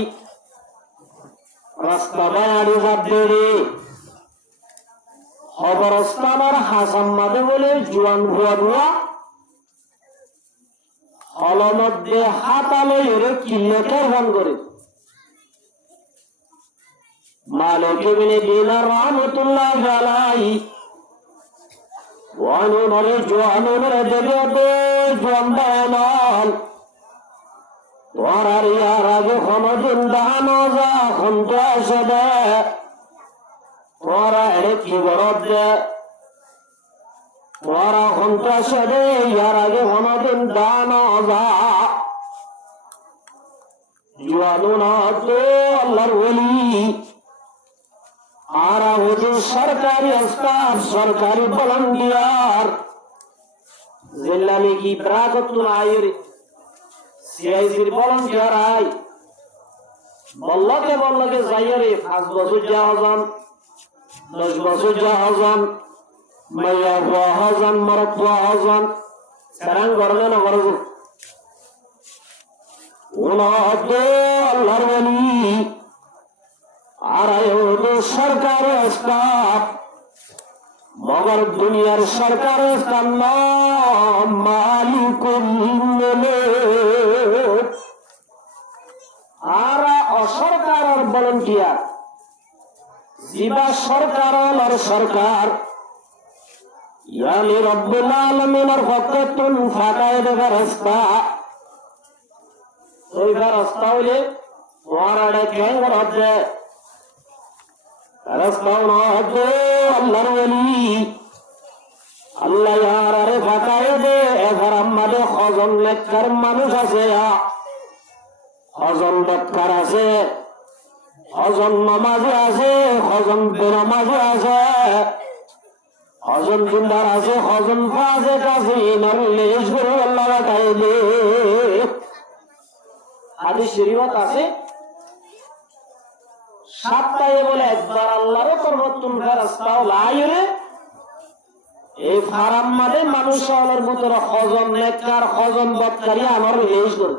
রাস্তা বাড়ি যাবে খবরস্থানের হাসান মাদে বলে জোয়ান ভুয়া ভুয়া হলের মধ্যে হাতালই ওরে কিল্লেটের ভান করে মালিক ইবনে দিনার রাহমাতুল্লাহ আলাইহি ওয়ানুনরে জোয়ানুনরে দেবে দে জোয়ান বানাল তোরার ইয়ার আগে কোনদিন দানো যা খন্তে আসে দে তোরা এড়ে কি গরব দে তোরা খন্তে আসে দে ইয়ার আগে কোনদিন দানো যা জোয়ানুনা তো আল্লাহর ওলি আর ওদের সরকারি স্টাফ সরকারি ভলান্টিয়ার জিল্লামি কি প্রাকতুন আয়ের সিআইসির ভলান্টিয়ার আই বল্লকে যাইরে 5 বছর যাওয়া যান 10 বছর যাওয়া যান মাইয়া হওয়া যান মরদ হওয়া যান সারাং করবে না করবে ওনা আল্লাহর ওলি আর সরকার স্টাফ মগর দুনিয়ার সরকার মালিকুল মুলুক আর অসরকার আর ভলেন্টিয়ার জিবা সরকার আর সরকার ইয়ানি রব্বুল আলামিনের ফকতুন ফাকায়েদ রাস্তা ওই রাস্তা হইলে ওয়ারাডে কেন হচ্ছে রাস্তা হচ্ছে আল্লাহর ওলি আল্লাহ ইয়ারে ফাকায়েদে এবার আমাদের হজন নেককার মানুষ আছে হজন দরকার আছে হজন নামাজে আছে হজন বেনামাজে আছে হজন দিনদার আছে হজন ফাজে কাছে লেশ করে আল্লাহ বাটাইলে হাদিস শরীফত আছে সপ্তাহে বলে একবার আল্লাহর পরিবর্তন ফেরেশতাও লাইরে এই ফারাম মাঝে মানুষ হলের ভিতরে হজন নেককার হজন বদকারী আমার লেশ করে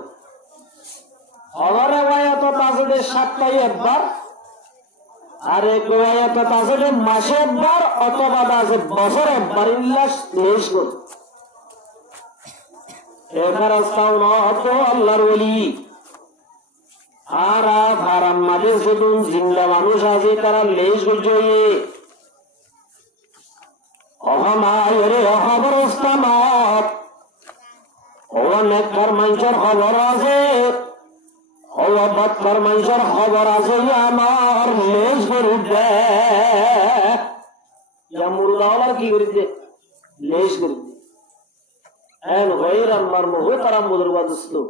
হজরে ওয়ায়াত তাজেদের সপ্তাহে একবার আর এক ওয়ায়াত তাজেদের মাসে একবার অথবা তাজেদ বছরে একবার ইল্লাস লেশ করে ফেরেশতাও না হতো আল্লাহর ওলি আর ফারাম মাঝে শুধু জিন্দা মানুষ আছে তারা লেশ গুজয়ে অহমায়রে অহবরস্তানত অনেকবার মানুষের খবর আছে অবাদকার মানুষের খবর আছে আমার লেশ করে দেয় মুরগাওয়ালা কি করে দে লেশ করে দে এন গয়র আমার মোহ তারা মুদরবাদ আসলো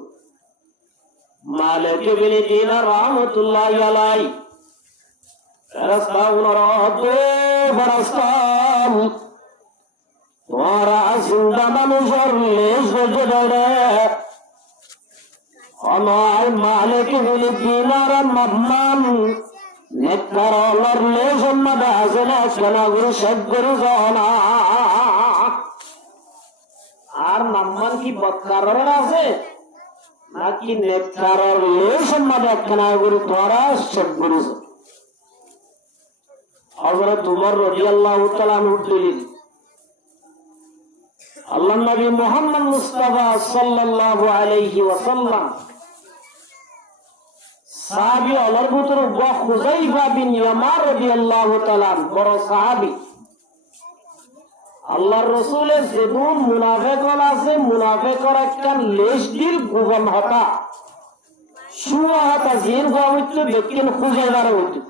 মালিক ইবনে দিনার রাহমাতুল্লাহি আলাইহি ফেরেশতা উনারা দে ফেরেশতা তোমারা জিন্দা মানুষের লেশ করে দেয় আমার মালিক ইবনে দিনার মাম্মান নেককার আল্লাহর লেশ মাদা হাসনা সানা গুরু সদগুরু জানা আর মাম্মান কি বদকারের আছে নাকি নেককারের লেশ মাদা কানা গুরু তোরা সদগুরু হযরত উমর রাদিয়াল্লাহু তাআলা আনহু বলেন আল্লাহর নবী মুহাম্মদ মুস্তাফা সাল্লাল্লাহু আলাইহি ওয়াসাল্লাম সাহাবী আল্লাহর ভিতরে খুযাইফা বিন ইয়ামান রাদিয়াল্লাহু তাআলা বড় সাহাবী আল্লাহর রাসূলের যেমন মুনাফিকরা আছে মুনাফিকরা একটা লেশ দিল গোপন হতা শুয়া হতা জিন হইতো বেকিন খুযাইফার হইতো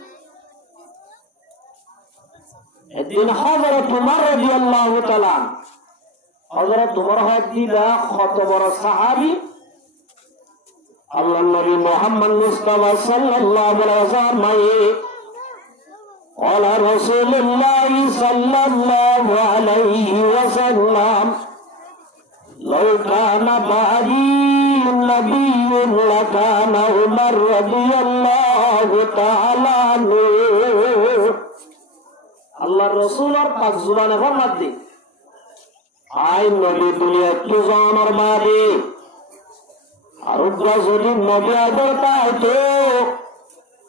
একদিন হযরত উমর রাদিয়াল্লাহু তাআলা হযরত উমর হাদিদা কত বড় সাহাবী আল্লাহর নবী মুহাম্মদ মুস্তাফা সাল্লাল্লাহু আলাইহি ওয়াসাল্লাম قال رسول الله صلى الله عليه وسلم لو كان بعدي نبي لكان عمر رضي الله تعالى عنه আল্লাহর রাসূলের পাক জবানে ফরমাত দি আই নবী দুনিয়া কি জানার বাদে আর যদি নবী আদর পাইতো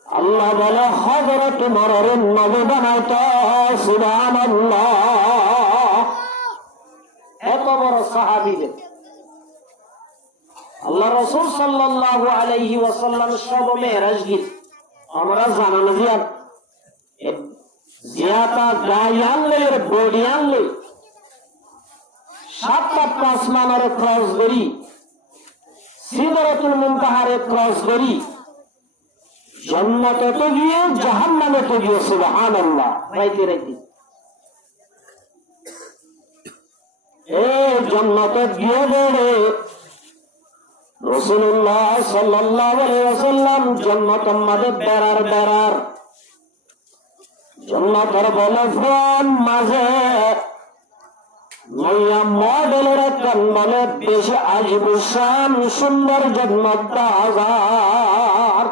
আল্লাহ বলে হযরত উমরের নবী বানাইতো সুবহানাল্লাহ এত বড় সাহাবী আল্লাহ রাসূল সাল্লাল্লাহু আলাইহি ওয়াসাল্লাম সব মেরাজ গীত আমরা জানানো জিয়া জিয়াতা গায়ালে বডিয়ালে সাতটা আসমানের ক্রস করি সিদরাতুল মুনতাহারে ক্রস করি জান্নাতে তো গিয়ে জাহান্নামে তো গিয়ে সুবহানাল্লাহ রাইতে রাইতে জান্নাতে গিয়ে বলে রাসূলুল্লাহ সাল্লাল্লাহু আলাইহি ওয়াসাল্লাম জান্নাতের মধ্যে বেরার জান্নাতের বলে ফোন মাঝে নয়া মডেলের একটা মানে বেশ আজীবন সুন্দর জান্নাত হাজার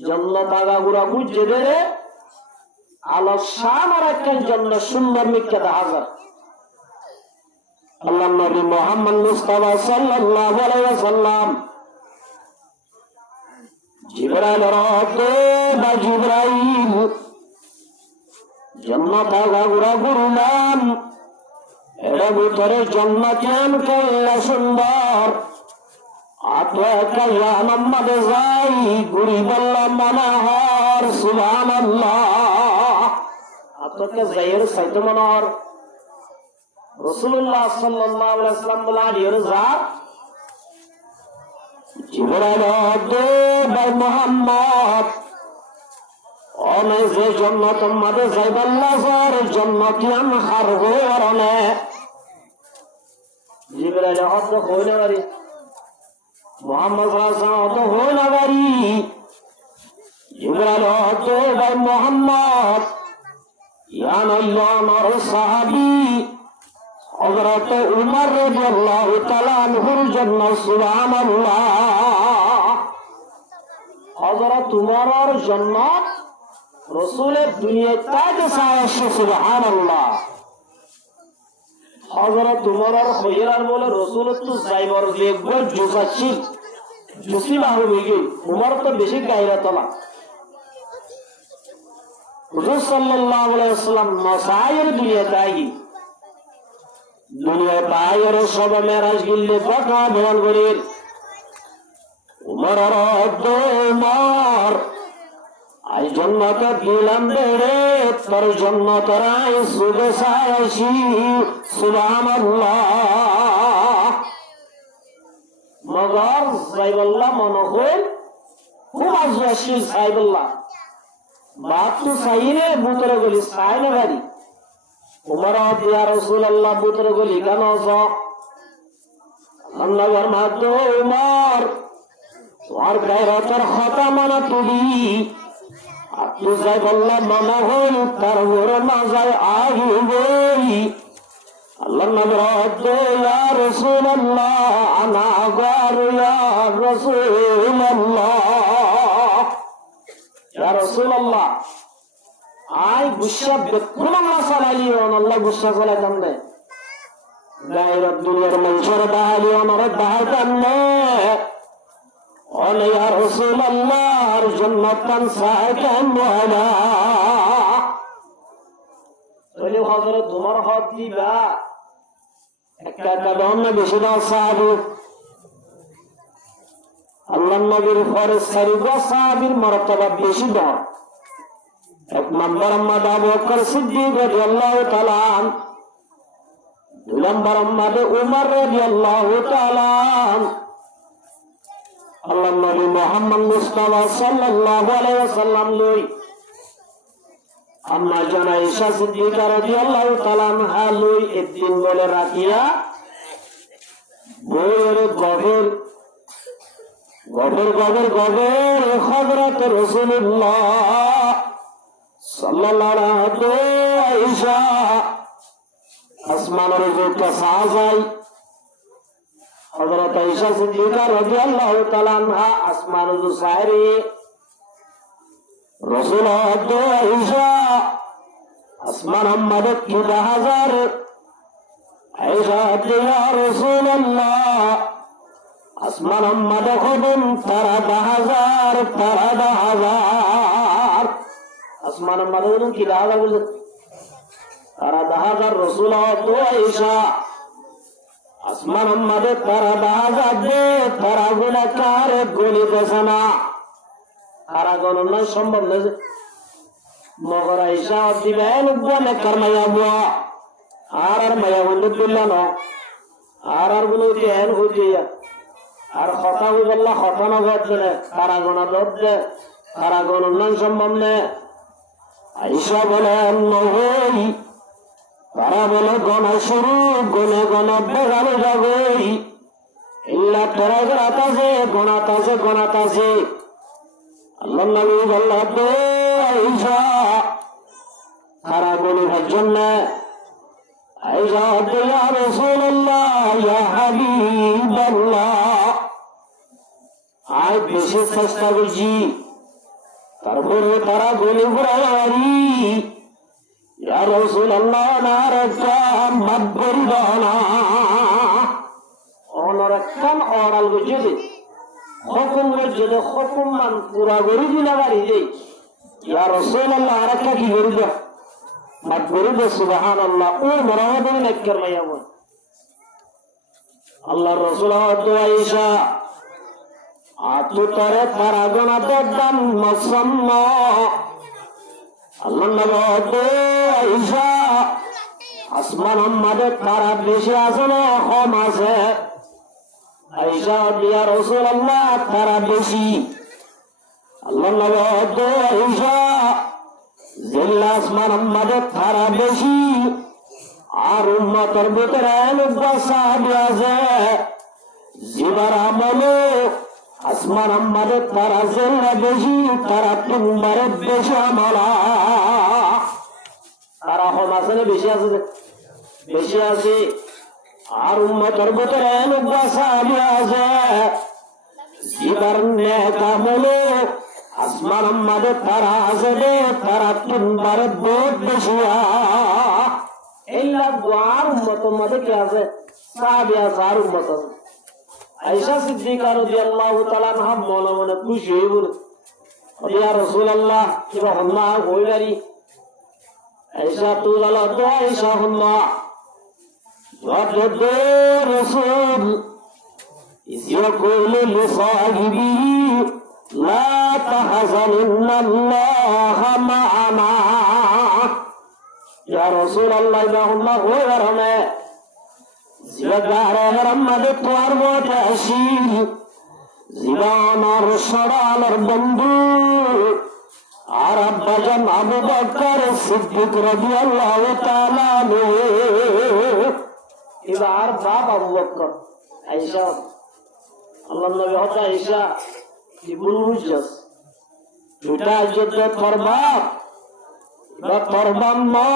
জান্নাত আগাগুড়া বুঝে দেবে আলো শামার একটা জান্নাত সুন্দর মিক্কাত হাজার আল্লাহর নবী মুহাম্মদ মুস্তাফা সাল্লাল্লাহু আলাইহি ওয়াসাল্লাম জিবরাইল রাতে বা জান্নাত ঘুরা ঘুরলাম, এর ভিতরে জান্নাতিয়ান কেল্লা সুন্দর। আতো একটা ইয়ামাম্মাদে যাই ঘুরি বললাম মনোহর সুবহানাল্লাহ। আতকে যাইয়ের সাইতে মনোহর রাসূলুল্লাহ সাল্লাল্লাহু আলাইহি ওয়াসাল্লাম বলেন ইয়ের যা জিবরাইল দে ভাই মুহাম্মদ অনে যে জান্নাত মাদে যাইবাল্লাহ যার জান্নাতিয়ান হার হরনে। জিবরাইল হদ হইনা বাড়ি মুহাম্মদ সাল্লাল্লাহু আলাইহি ওয়াসাল্লাম তো হইনা বাড়ি। জিবরাইল হদ ভাই মুহাম্মদ ইয়ান আল্লাহ নর সাহাবী হযরত উমর রাদিয়াল্লাহু তাআলা আনহুর জন্য সুবহানাল্লাহ। হযরত উমরের জন্য রাসূলের দুনিয়ায় তাজ সায়াসে সুবহানাল্লাহ। হযরত উমরের খয়রার বলে রাসূলের তো যাইবার যে একবার জুসাচ্ছি জুসি বাহু হয়ে উমর তো বেশি গায়রাত না। হুজুর সাল্লাল্লাহু আলাইহি ওয়াসাল্লাম নসায়ের দুনিয়াতে আই দুনিয়ায় পায়ের সব মেরাজ গিল্লে কথা বল করেন। উমর উমর আই জন্নত দিলাম বেড়ে তোর জন্নত রাই সুবে সায়াসি সুবহানাল্লাহ। মগর সাইবুল্লাহ মনে হল খুব আজওয়াশীল সাইবুল্লাহ বাপ তো সাইনে বুতরে গলি সাইনে বাড়ি। উমর ইয়া রাসূলুল্লাহ বুতরে গলি কেন আল্লাহর মাদ্দ উমর তোমার গায়রতের কথা মানা তুলি আপনি যাই বললাম মানা হল তার ওর মাজায় আহি বই। আল্লাহর নবী রাদ্দে ইয়া রাসূলুল্লাহ আনা গার ইয়া রাসূলুল্লাহ। ইয়া রাসূলুল্লাহ আই গুসা বেকুন আল্লাহ সালালিও আল্লাহ গুসা চলে জানলে গায়রত দুনিয়ার মানুষের দাহালিও আমার দাহাতান না ওলে ইয়া রাসূলুল্লাহর জান্নাতান সাইতান ওয়ালা। ওলে হযরত উমর হদ দিবা একটা কাদম না বেশি দাও সাহাবী আল্লাহর নবীর ফরজ সারিবা সাহাবীর মর্তবা বেশি দাও। এক নম্বর আবু বকর সিদ্দিক রাদিয়াল্লাহু তাআলা আনহু, দুই নম্বর উমর রাদিয়াল্লাহু তাআলা আনহু। আল্লাহর নবী মুহাম্মদ মুস্তাফা সাল্লাল্লাহু আলাইহি ওয়াসাল্লাম লই আম্মা জানা আয়েশা সিদ্দিকা রাদিয়াল্লাহু তাআলা আনহা লই একদিন বলে রাখিয়া বইয়ের গভীর হযরত রাসূলুল্লাহ সাল্লাল্লাহু আলাইহি আয়েশা আসমানের যে সাজাই হযরত আয়েশা সিদ্দিকা রাদিয়াল্লাহু তাআলা আনহা আসমানের সাইরে রাসূল আয়েশা আসমান আমাদের কি হাজার আয়েশা ইয়া রাসূলুল্লাহ আসমান আমাদের খবন তারা 10,000 আসমান আমাদের কি হাজার বলে তারা 10,000 রাসূল আয়েশা আসমান আমাদের তারা 10,000 দে তারা গুনাহগার গুলি দেশনা তারা গণনা সম্ভব নয়। মগর আয়েশা দিবেন বলে কর্মায়া বুয়া আর মায়া বন্ধু দিল্লাহ আর গুলোতে এন হইতে আর কথা বললা কথা না ঘটলে তারা গণা দে তারা গণনা সম্ভব নেই। আয়েশা বলেন নহই তারা বলে গণা শুরু গনে গনে বেগানো যাবই ইল্লা তোরা গণাতাছে আল্লাহ নবী বললেন তো আয়েশা তারা গণিবার জন্য আয়েশা ইয়া রাসূলুল্লাহ ইয়া হাবিবাল্লাহ আই বেশি চেষ্টা করছি তারপরে তারা গলি ঘুরাই ইয়া রাসূলুল্লাহ নারাকা মাদবরিদানা অনরাকান অরাল গজে হুকুম গজে হুকুম মান পুরা গরি দিনা গাড়ি দে ইয়া রাসূলুল্লাহ আরাকা কি গরি দা মাতবরি সুবহানাল্লাহ ও মরাহাদিন নেকর মাইয়াম আল্লাহর রাসূল আয়েশা আতু তারে তারা গনাতে দাম মুসাম্মা আল্লাহর নবী আয়েশা আসমান আমাদে তারা বেশি আছে না কম আছে আয়েশা ইয়া রাসূলুল্লাহ তারা বেশি আল্লাহর নবী আয়েশা জিল্লা আসমান আমাদে তারা বেশি আর উম্মতের ভিতরে লোকবা সাহাবী আছে জিবার আমলে আসমান আমাদে তারা জিল্লা বেশি তারা তিনবারে বেশি আমলা তারা কম আছে না বেশি আছে বেশি আছে আর উম্মতের ভিতরে লোকবা সাহাবী আছে জিবার নেক আমলে আসমান আমাদের তারা আছে রে তারা তিনবারে বহুত বেশি এই লাগবো আর উম্মত মধ্যে কি আছে সাহাবী আছে আর উম্মত আছে আয়েশা সিদ্দিকা রাদিয়াল্লাহু তাআলা আনহা মনে মনে খুশি হয়ে বলে ইয়া রাসূলুল্লাহ কিবা হন্না কইলারি আয়েশা তুলালা তো আয়েশা হন্না ওয়াদ রাসূল ইজ ইয়াকুলু লিসাহিবিহি লা তাহজানিন্নাল্লাহা মা'ানা ইয়া রাসূলুল্লাহ ইল্লাহুল্লাহ ওয়ারহামে জিবারে রহমতে তোর মতে আসি জীবনের সরালের বন্ধু আর আব্বাজান আবু বকর সিদ্দিক রাদিয়াল্লাহু তাআলা এবার বাপ আবু বকর আয়েশা আল্লাহর নবী হযরত আয়েশা ইবনুল মুজাস দুটা যুদ্ধ করবাব বা করবাম না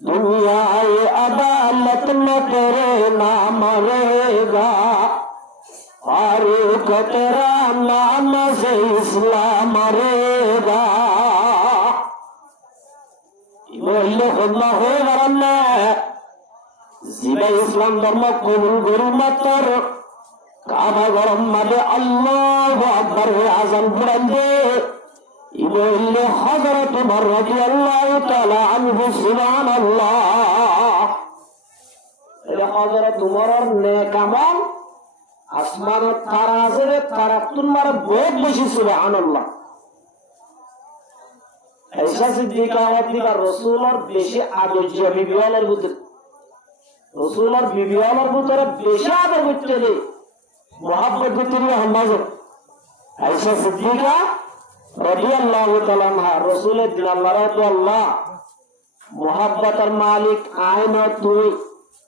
দুনিয়ায় আদালত में तेरे नाम रहेगा फारूक तेरा नाम से इस्लाम रहेगा বললে খোদা হয়ে গেলাম জিবা ইসলাম ধর্ম কবুল করি মাত্র কাবা গরম মাঝে আল্লাহু আকবার আযান পড়াইবে ইবনে হযরত উমর রাদিয়াল্লাহু তাআলা আনহু সুবহানাল্লাহ এর হযরত উমরের নেক আমল আসমানের তারা আছে তারা তোমার বহুত বেশি সুবহানাল্লাহ আয়েশা সিদ্দিকা রাদিয়াল্লাহু রাসূলের বেশি আদর্শ বিবিওয়ালার ভিতর রাসূলের বিবিওয়ালার ভিতরে বেশি আদর করতে দেয় মোহাব্বত ভিতরে হামাজে আয়েশা সিদ্দিকা রাদিয়াল্লাহু তাআলা আনহা রাসূলের দিন আল্লাহ আল্লাহ মোহাব্বতের মালিক আইনা তুই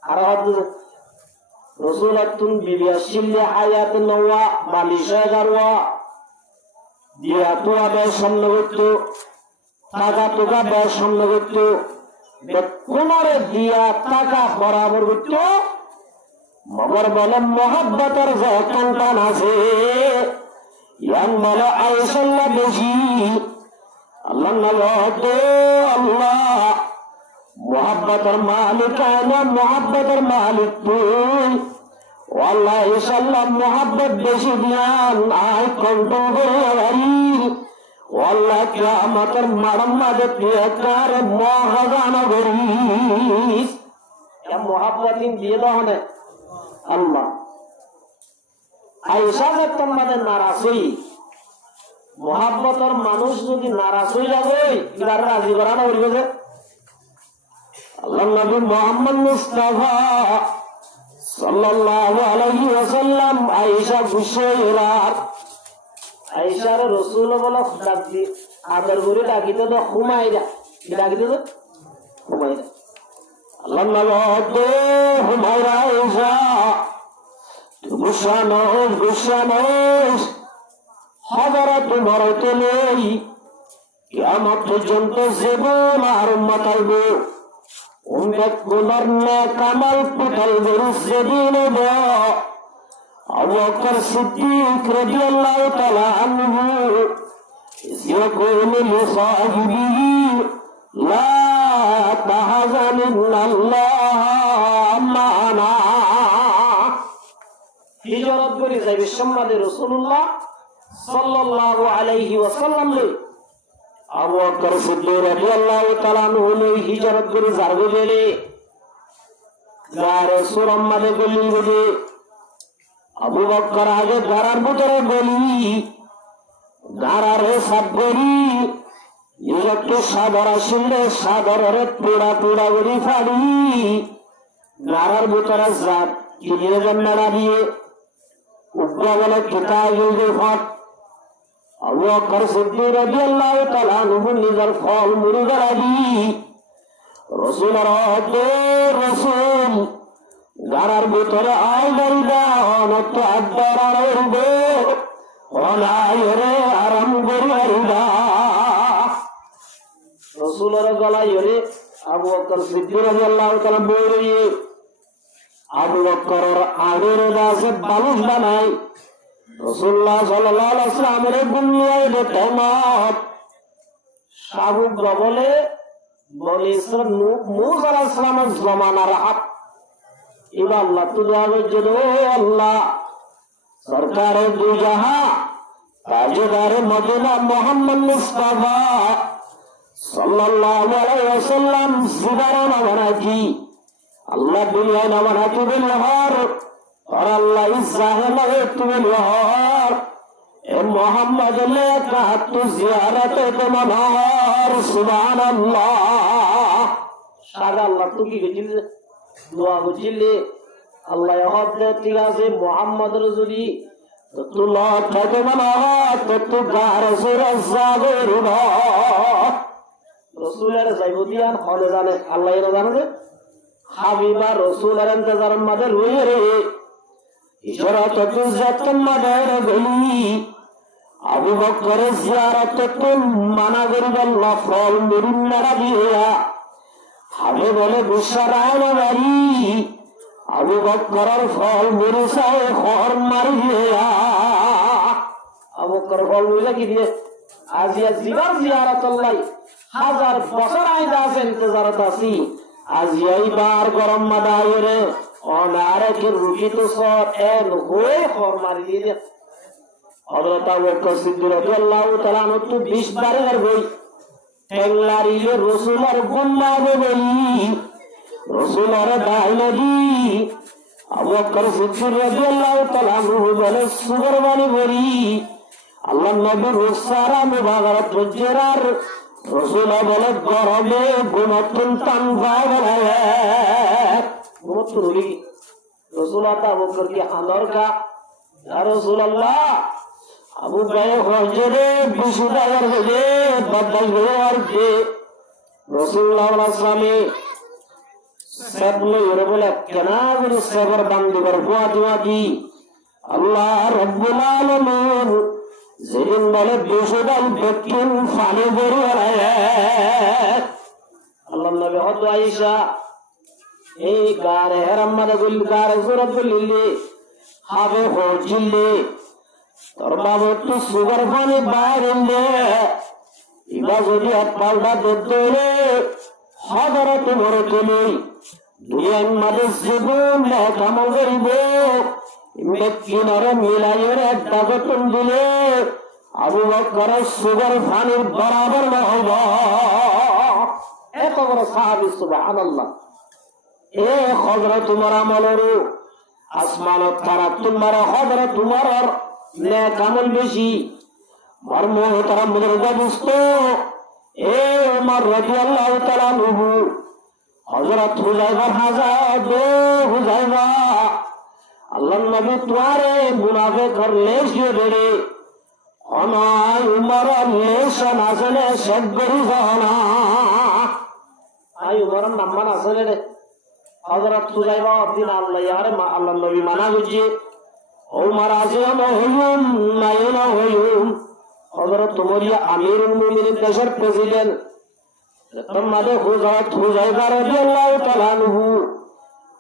আর রাসূলের তুম বিবি শিল্লে হায়াত নওয়া মালিশা গারওয়া দিয়া তো আবে সামনে হইতো টাকা টাকা বে সামনে হইতো কোনারে দিয়া টাকা বরাবর হইতো মগর বলে মোহাব্বতের যে কান্তান আছে ইয়ান বলে আয়েশা বেশি আল্লাহ নবী আল্লাহ মোহাব্বতের মালিক আনা মোহাব্বতের মালিক তুই আল্লাহ ইনশাআল্লাহ মোহাব্বত বেশি দিয়ান আই কন্ট্রোল করি আল্লাহ কিয়ামতের মাড়ম মাঝে তুই মহাজানা করিস এ মোহাব্বত দিয়ে দাও না আল্লাহ আয়েশা যে তোমাদের নারাজ হই মোহাব্বতের মানুষ যদি নারাজ হয়ে যাবে এবার রাজি করানো হইবে আল্লাহর নবী মুহাম্মদ মুস্তাফা সাল্লাল্লাহু আলাইহি ওয়াসাল্লাম আয়েশা গুসাইরার আয়েশার রাসূল বলে ডাকি আদর করে ডাকিতে তো হুমায়রা ডাকিতে তো হুমায়রা আল্লাহর নবী হুমায়রা আয়েশা গুসানোস হযরত উমর তেলেই কিয়ামত পর্যন্ত জীবন আর মাতাইবে উম্মত গুনার না কামাল পুতাল গরুস যেদিন আবু বকর সিদ্দিক রাদিয়াল্লাহু তাআলা আনহু ইয়াকুলু লিসাহিবিহি লা তাহজানিন্নাল্লাহা মা'ানা হিজরত করে যাইবে সম্মানে রাসূলুল্লাহ সাল্লাল্লাহু আলাইহি ওয়াসাল্লাম আবু বকর সিদ্দিক রাদিয়াল্লাহু তাআলা আনহু হিজরত করে যাবে গেলে গারে সুরম্মাদে গলি গলি আবু বকর আগে গারার ভিতরে গলি গারারে সাবগরি নিজকে সাদর আসলে সাদরের পোড়া পোড়া গড়ি ফাড়ি গারার ভিতরে জাত কিনে জন্না দিয়ে উগ্রা বলে কেটা গিলবে ফাট আবু বকর সিদ্দিক রাদিয়াল্লাহু তাআলা আনহু নিজের ফল মুড়ি গাড়ি রাসূলের হতে রাসূল গারার ভিতরে আয় গাড়িবা অনত আড্ডার আড়বে অনায়রে আরাম গড়িবা রাসূলের গলায় রে আবু বকর সিদ্দিক রাদিয়াল্লাহু তাআলা বইরে আবু বকরের আগের দাসে বালুস বানাই রাসূলুল্লাহ সাল্লাল্লাহু আলাইহি ওয়াসাল্লামের দুনিয়ায় দেখমাত শাবুক বলে ইসরাইল মুসা আলাইহিস সালামের জামানার হাত এবার আল্লাহ তুজাবে জেদো আল্লাহ সরকারে দু জাহাঁ তাজদারে মদিনা মুহাম্মদ মুস্তাফা সাল্লাল্লাহু আলাইহি ওয়াসাল্লাম জিবারা নামানাকি আল্লাহ দুনিয়ায় নামানাকি বিলহর और अल्लाह इस जाहिर तुम्हें लोहर ए मोहम्मद ने कहा तू जियारत तो मनोहर सुभान अल्लाह शादा अल्लाह तू की गजिल दुआ गजिल अल्लाह यहद ने तिगा से मोहम्मद रसूली तो तू लौट तो मनोहर तो तू गार सुर जागर रसूल रे जाइबुदियान खले जाने अल्लाह ये जाने दे हाबिबा रसूल रे इंतजार मदे रोए रे इशरत तुझत मदर गली আবু বকরের জিয়ারত তো মানা করিব আল্লাহ ফল মুরিন নাড়া দিয়া হবে বলে বিশ্বরায়ণ বাড়ি আবু বকরের ফল মুরিসায় খর মারি দিয়া আবু বকর ফল মুরিসা কি দিয়ে আজিয়া জিবার জিয়ারত আল্লাহ হাজার বছর আইদা আছে ইন্তজারত আছি আজিয়াই বার গরম মাদায়রে অনারে কি রুটি তো সর এন হয়ে খর মারি দিয়ে হযরত আবু বকর সিদ্দিক রাদিয়াল্লাহু তাআলা আনহু তো 20 বারের বই টেংলারিলে রাসূলের গুণগান বলি রাসূলের দাইনবি আবু বকর সিদ্দিক রাদিয়াল্লাহু তাআলা আনহু বলে সুবরবানি বলি আল্লাহর নবী রসারা মুবারক তজরার রাসূল বলে গরমে গুণতন টান ভাগলায় গুণতরি রাসূল আতা আবু বকর কি আনর কা ইয়া রাসূলুল্লাহ আবু গায়ে হজরে বিশুদার হয়ে বদল হওয়ার যে রাসূলুল্লাহ সাল্লাল্লাহু সবলে ওরে বলে কেনার সবর বান্দিবার ফুয়াদি আল্লাহ রাব্বুল আলামিন যেদিন বলে বিশুদাল দক্ষিণ ফালে বেরিয়ে আল্লাহ নবী হযরত আয়েশা এই গারে হেরাম্মাদ গুল গারে সুরত লিলি হাবে হজিলে তোর বাবু তো সুগার পানি বাইরে ইবা যদি পাল্টা দিতে হাজার তোমার তুমি দুনিয়ার মাঝে জীবন কামল করিব কিনারে মিলাইয়ের একটা বেতন দিলে আবু বকরের সুগার পানির বরাবর না হইব এত বড় সাহাবী সুবহানাল্লাহ এ হযরত তোমার আমলের আসমানত তারা তোমার হযরত তোমার নেক আমল বেশি মর্ম তারা মুদরজা বুঝতো এ ওমর রাদিয়াল্লাহু তাআলা আনহু হযরত হুযায়ফা হাজার দে হুযায়ফা আল্লাহর নবী তোরে মুনাফিক লেশ ধরে অনাই উমর লেশ নাসলে সগরি জানা আই উমর নাম্মান আসলে রে হযরত হুযায়ফা দিন আল্লাহ ইয়ারে আল্লাহর নবী মানা গজি ওমর আযম হইম নাইনা হইম হযরত উমরিয়া আমিরুল মুমিনিন দেশের প্রেসিডেন্ট তোমাদের হযরত হুযায়ফা রাদিয়াল্লাহু তাআলা আনহু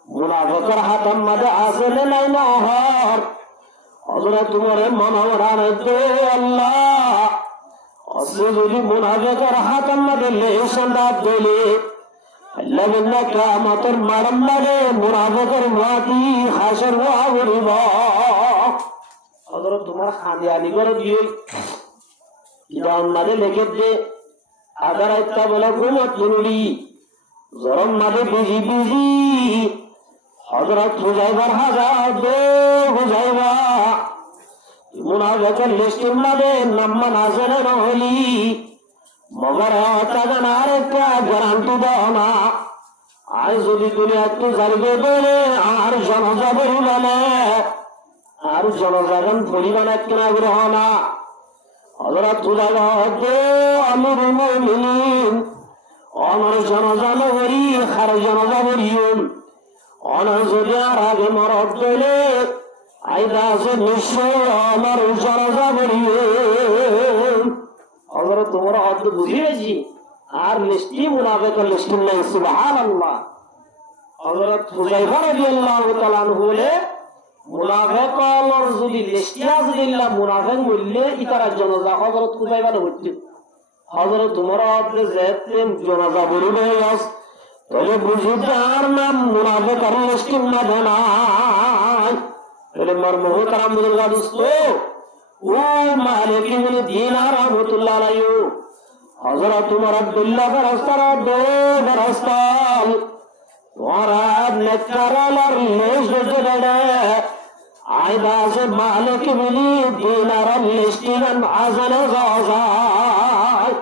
মুনাফিকের হাতের মধ্যে আসলে নাইনা হর হযরত উমর মনোরান দে আল্লাহ আসলে যদি মুনাফিকের হাতের মধ্যে লেশন্দা দিলে আল্লাহ বললে কিয়ামতের মারমারে মুনাফিকের ওয়াদি হাসর ওয়া গরিব হযরত তোমার খাদিয়ানি করে দিয়ে ইরান মাঝে লিখে দে আদার একটা বলে ঘুমত নুড়ি জরম মাঝে বিজি বিজি হযরত হুযায়ফার হাজার দে হুযায়ফা মুনাফিকের লিস্টের মাঝে নাম নাজেন হলি মগর তাগান আরেকটা গ্যারান্টি দাও না আর যদি তুমি একটু জানবে বলে আর জনজা পরিমাণে আর জনজাগন পরিমাণ একটু আগ্রহ না হযরত হুযায়ফা দে আমিরুল মুমিনিন অনর জনজা নগরী খার জনজা বরিয়ন অনর যদি আর আগে মরদ গেলে আইদা আছে নিশ্চয় আমার জনজা বরিয়ন অগর তোমরা অর্ধ বুঝিয়েছি আর লিস্টি মুনাফিকের লিস্টি নাই সুবহানাল্লাহ হযরত হুযায়ফা রাদিয়াল্লাহু তাআলা বলে মুনাফিকর যদি লিস্টি আজলিল্লাহ মুনাফিক বললে ইতারা জনজা হযরত হুযায়ফা হচ্ছে হযরত তোমরা অর্ধ যেতে জনজা বরিবে আস তবে বুঝি তার নাম মুনাফিকের লিস্টি মধ্যে নাই বলে মর্মহ তারা মুদুল্লাহ দোস্ত ও মালিক ইবনে দিনার রাহমাতুল্লাহ আলাইহি হযরত উমর আব্দুল্লাহ ফেরেশতার দো ফেরেশতাল ওরা নেকরালার লেজ জড়ে আইদা সে মালিক ইবনে দিনার লিস্টিগান আজানা জাযাই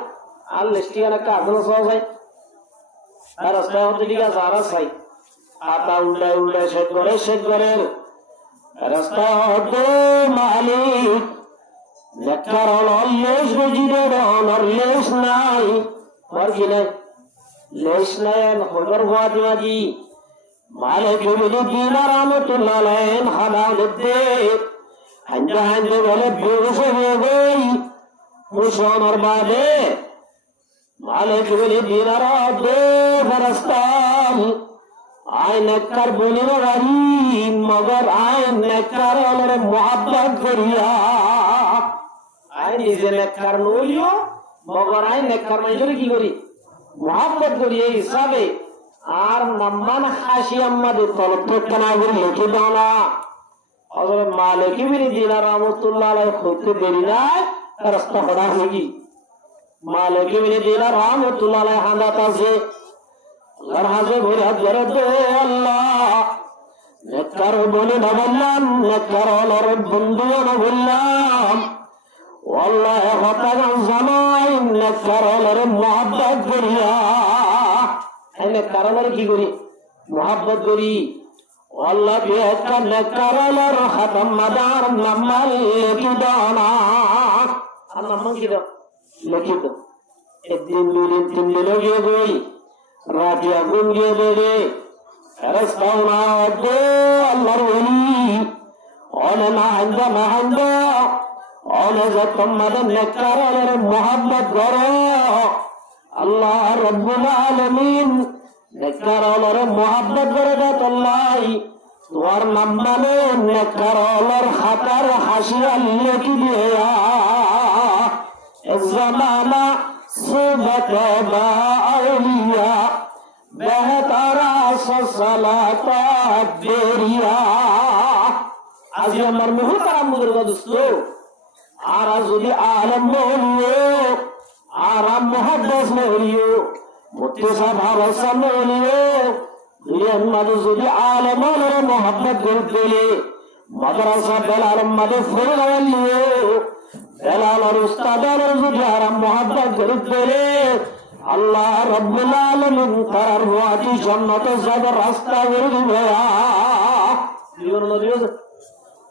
আল লিস্টিগান কা আজানা জাযাই আর রাস্তা হতে দিগা যারা চাই আতা উল্টা উল্টা শেখ করে রাস্তা হতে মালিক নেকর লেশ বুঝিবে ডর লেশ নাই আর কি নাই লেশ নাই হবার ভাত মাজি মালিক ইবনে দিনার রাহমাতুল্লাহ আলাইহি হাদালতে হাঞ্জা হাঞ্জা বলে বেহুশ হয়ে গই মুশানর বাদে মালিক ইবনে দিনার দে ফেরেশতান আয় নেকর বনির গাড়ি মগর আয় নেকর ওরে মোহাব্বত করিয়া আয় নিজে নেকর নলিও মগর আয় নেকর মাইজরে কি করি মোহাব্বত করি এই হিসাবে আর নাম্মান হাসি আমাদের তলব থেকে না করে লিখে দাও না হযরত মালিক ইবনে দিনার রাহমাতুল্লাহ আলাইহি হতে দেরি নাই রাস্তা পড়া হই মালিক ইবনে দিনার রাহমাতুল্লাহ আলাইহি হাদাত আছে আল্লাহর হাজে ভরে হাত ধরে দে আল্লাহ নেকর বলে না বললাম নেকর ওর বন্ধু না বললাম আল্লাহ হতাগান জামাই নেকর ওর মোহাব্বত করিয়া এনে কারণের কি করি মোহাব্বত করি আল্লাহ কে একটা নেকর ওর খতম মাদার নামাল লিখি দাও না আর নাম কি দাও লিখি দাও একদিন দুই দিন তিন দিন গিয়ে গই রাতে আগুন গিয়ে বেড়ে ফেরেশতাও না দে আল্লাহর ওলি অনে মাহান্দা অনে যত মাদান নেকর ওর মোহাব্বত করো আল্লাহ রব্বুল আলামিন নেকর ওর মোহাব্বত করে দাও আল্লাহ তোমার নাম মানে নেকর ওর খাতার হাসিয়া লিখি দিয়া জামানা সুবত বা আউলিয়া বেহতারা সালাত দেরিয়া আজ আমার মুহতারাম বুজুর্গ দোস্ত আর যদি আলম বলিও আরাম মুহাদ্দিস বলিও মুত্তাসা ভরসা বলিও দুনিয়ার মাঝে যদি আলম ওর মোহাব্বত করতে মাদ্রাসা বেলাল মাঝে ফুরাইলিও বেলাল আর উস্তাদের যদি আরাম মোহাব্বত করতে আল্লাহ রব্বুল আলামিন তার ওয়াজি জান্নাতে যাবার রাস্তা করে দিবে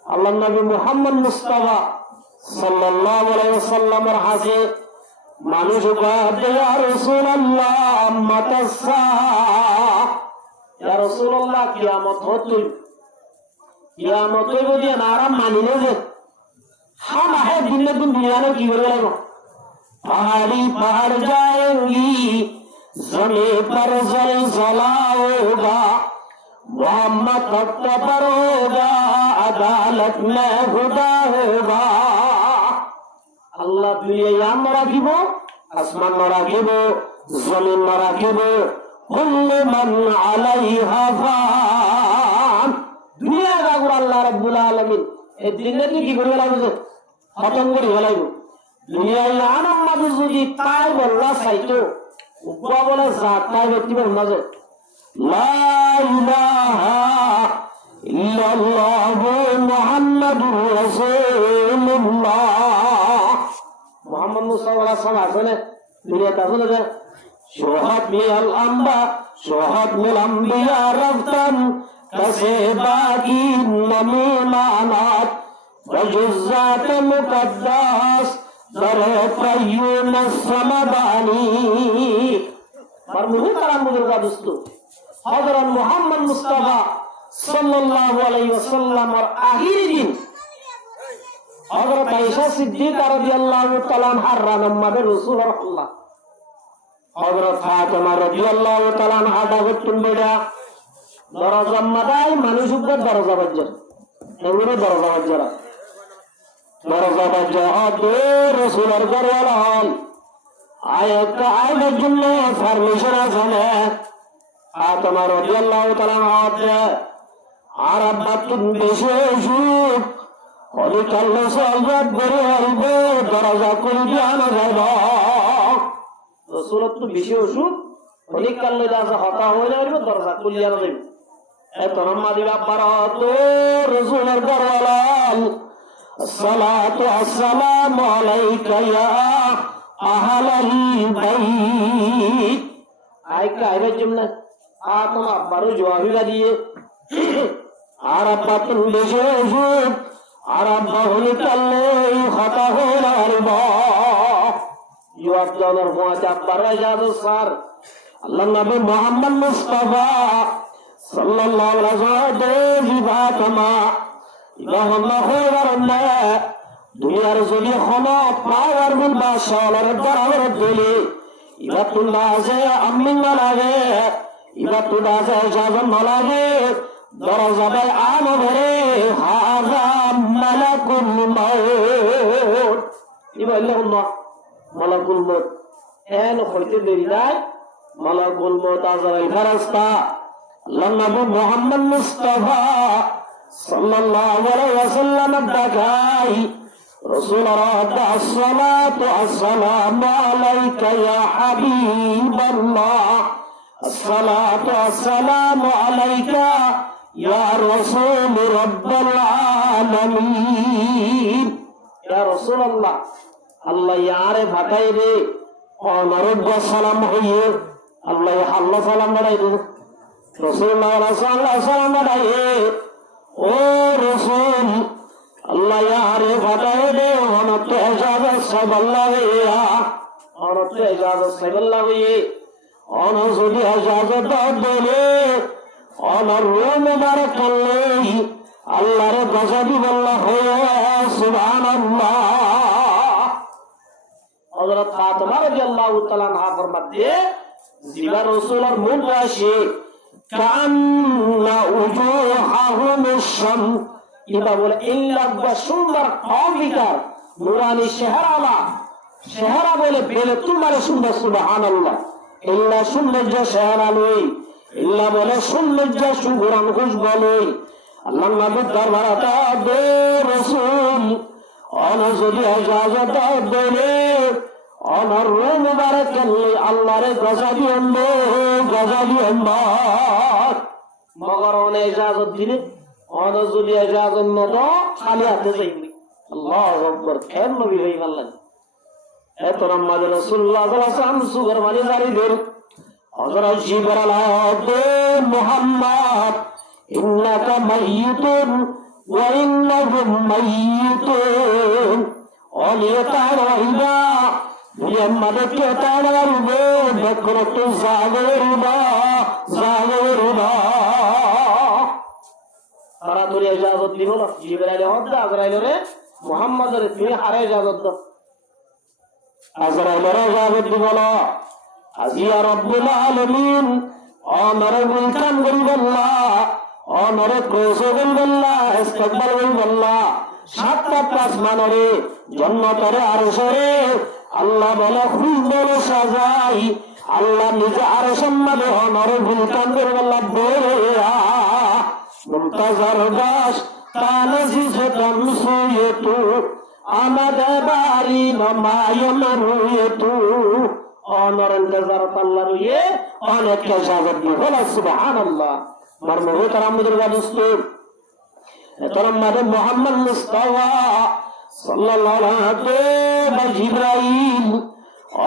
আল্লাহ নবী মুহাম্মদ মুস্তাফা সাল্লাল্লাহু আলাইহি ওয়াসাল্লামের হাসে মানুষ কয় ইয়া রাসূলুল্লাহ মাতাসা ইয়া রাসূলুল্লাহ কিয়ামত হচ্ছে কিয়ামত যদি আরাম মানি না যে हम है दिन में तुम दुनिया में की बोले लगो पहाड़ी पहाड़ जाएंगी जमीन पर ज़लज़ला होगा मोहम्मद वक्त पर होगा अदालत में खुदा होगा अल्लाह दुनिया में राखिबो आसमान में राखिबो जमीन में राखिबो कुल्लु मन अलैहा फान दुनिया का गुरु अल्लाह रब्बुल आलमीन ए दिन में की बोले लगो खत्म करी हलाइबो दुनिया आनम মাঝে যদি তাই বললা চাইতো উগ্র বলে যা তাই ব্যক্তির মাঝে লা ইলাহা ইল্লাল্লাহু মুহাম্মাদুর রাসূলুল্লাহ মুহাম্মদ মুস্তাফা সাল্লাল্লাহু আলাইহি ওয়াসাল্লাম দুনিয়াতে আসলে যে শোহাদ মিয়াল আম্বা শোহাদ মিল আম্বিয়া রফতান কাসে বাকি নমিমানাত وجزات مقدس ضرب يونس سمداني مرموه ترى مدرجة دوستو حضرت محمد مصطفى صلى الله عليه وسلم اور آخری دن حضرت عائشہ صدیقہ رضی اللہ تعالیٰ عنہ رانمد رسول اللہ حضرت فاطمہ رضی اللہ تعالیٰ عنہ دعوت تنبیڑا درجہ مدائی منوشک درجہ بجر نورو درجہ بجر درجہ بجر رسول اللہ آیت آئیت جنہ فرمیشن آسانے فاطمہ رضی اللہ تعالیٰ عنہ عرب بطن بشیشوک خلق اللہ سالجات بری عربے درجہ کل بیانا زیدہ رسولت تو بشیشوک خلق اللہ جاسا خطا ہوئی عربے درجہ کل بیانا زیدہ ایتو نمہ دیگا براتو رسول الگرولال الصلاة والسلام علیکہ یا اہل البیت آئیکہ آئیوہ جملہ آتم ابارو جوابی با دیئے عرب بطن بشیشوک عرب بہنی کلے خطا ہونا عربا جواب جانر فوات ابار وجاد السار اللہ نبی محمد مصطفیٰ صلی اللہ علیہ وسلم دیجی باتما ইবাহ খবরনা দুনিয়ার যদি খনত পাওয়ার বিল বাশালার বরাবর দিলে ইবা তুল্লা আছে আমিন লাগে ইবা তুল্লা আছে জাজান লাগে দরজাবাই আমরে হাযা মালাকুল মাউত ইবা আল্লাহ মালাকুল মাউত এন হইতে দেরি নাই মালাকুল মাউত আজরাইল ফেরেশতা আল্লাহ নবী Muhammad Mustafa sallallahu alaihi wasallam dakai Rasulullah as-salatu as-salamu alayka ya habiballah as-salatu as-salamu alayka ya rasul rabbil alamin ya Rasulullah Allah yare bhatai re onarogya salam hoye Allah halla salam badai re Rasulullah sallallahu alaihi wasallam badai ओ रसूल अल्लाह यारे बताए दे अनत इजाजत से बल्लाविया अनत इजाजत से बल्लाविये अन जुदी इजाजत देले अन रूम मुबारक ले अल्लाह रे गजबी बल्ला होए सुभान अल्लाह हजरत फातिमा रज़ियल्लाहु तआला अन्हा फरमाते जिबा रसूल और मुन राशि কান্না উজুহাহুম শামস ইবা বলে ইল্লা সুন্দর কবিকার নুরানি চেহারা বলে বেলে তোমার সুন্দর সুবহানাল্লাহ ইল্লা সৌন্দর্য চেহারা লই ইল্লা বলে সৌন্দর্য সুগুরান খুশ বলে আল্লাহ নবীর দরবারে দে রাসূল অনা যদি ইজাজত দেলে অনার রূম মুবারক আল্লাহ রে গজাবি অম্ব মগর অনে ইজাজত দিলে অনা যদি ইজাজত নদ খালি হাতে যাইবি আল্লাহু আকবার কেন নবী ভাই বললেন এত রহমত রাসূলুল্লাহ সাল্লাল্লাহু আলাইহি ওয়াসাল্লাম সুগর মানে জারি দের হযরত জিবরাইল আদে মুহাম্মদ ইন্নাকা মাইয়িতুন ওয়া ইন্নাহুম মাইয়িতুন অলিয়াতা Waheeda Muhammad ke tawarube bakratu zaweruba taraturi ijazat dibo na Jibril hodda Azrail re Muhammad re tumi hare ijazat do Azrail re ijazat dibo na aziya rabbul alamin amara bulkan billah amara koso billah istiqbal billah সাতটা আসমানরে জান্নাতের আরশে আল্লাহ বলে খুশ বলে সাজাই আল্লাহ নিজে আরশের মধ্যে অনর ভুলকান করে আল্লাহ বলেয়া মুনতাজার দাস তানজি সদম সুয়তু আমাদের বাড়ি নমায়ম রুয়েতু অনরন্তজারত আল্লাহ রুয়ে অনেক কেশাগত দিয়ে বলা সুবহানাল্লাহ মারমুহু তারামুদের গাদুস্তুর এতরম্মাদে মুহাম্মদ মুস্তাফা সাল্লাল্লাহু আলাইহি জিবরাইল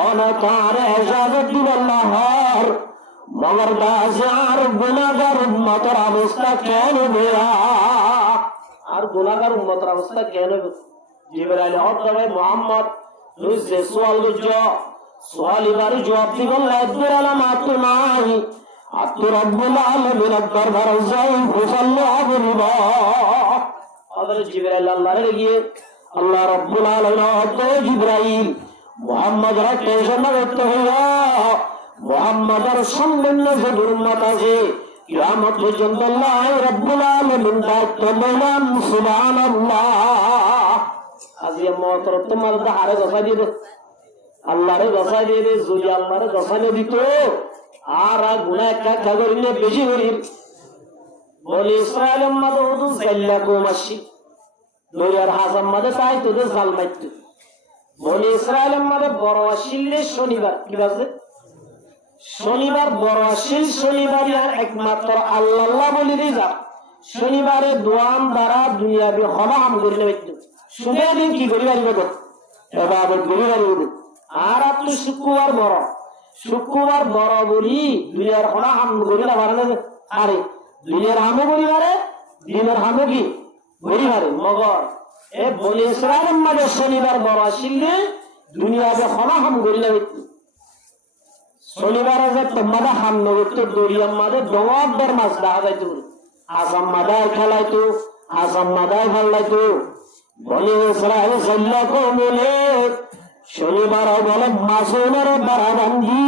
অনকার এজাজত দিবাল্লাহর মগর বাজার গুনাহগার উম্মতের অবস্থা কেন বেয়া আর গুনাহগার উম্মতের অবস্থা কেন জিবরাইল হযরত মুহাম্মদ রুজে সওয়াল গুজো সওয়ালিবার জবাব দিবাল্লাহ এর আলামত নাই আত রব্বুল আলামিন দরবার যাই মুসাল্লাহু আলাইহি হযরত জিবরাইল আল্লাহর গিয়ে আল্লাহ রব্বুল আলামিন হযরত জিবরাইল মুহাম্মদ টেনশন না করতে হইয়া মুহাম্মদের সম্মান্য যে উম্মত আছে কিয়ামত পর্যন্ত আল্লাহ রব্বুল আলামিন দায়িত্ব নিলেন সুবহানাল্লাহ আজিয়া মতর তোমার দাহারে গসা দিয়ে আল্লাহরে গসা দিয়ে দে যদি আল্লাহরে গসা দিয়ে দিত আর গুনাহ একটা করিলে বেশি করি বলি ইসরাইল উম্মত উদু সাল্লাকুম আশি দুইয়ার হাসাম মাদে তাই তোদের জাল মাইত বলি ইসরাইল উম্মত বড় আসিলে শনিবার কি আছে শনিবার বড় আসিল শনিবার একমাত্র আল্লাহ বলি দিয়ে যা শনিবারে দোয়াম দ্বারা দুনিয়াবি হলাম করিলে বাইত শুনে দিন কি করি পারিব তো এবাদত করি পারিব আর আপনি শুক্রবার বড় বলি দুনিয়ার হলা হাম করিলা পারে না আরে দুনিয়ার হামে করি পারে দিনের হামে কি করি পারে মগর এ বলি ইসরাইল উম্মত শনিবার বড় আসিলে দুনিয়াবি হলা হাম করিলা বাইত শনিবার যে তোমাদের হাম নগরতো দরিয়ার মাঝে ডোয়ার মাছ দেখা যাইতো আসাম মাদায় খেলাইতো আসাম মাদায় খেলাইতো বলে ইসরাইল সাল্লাকো মিলে শনিবার বলে মাসুমের বারাবান্দি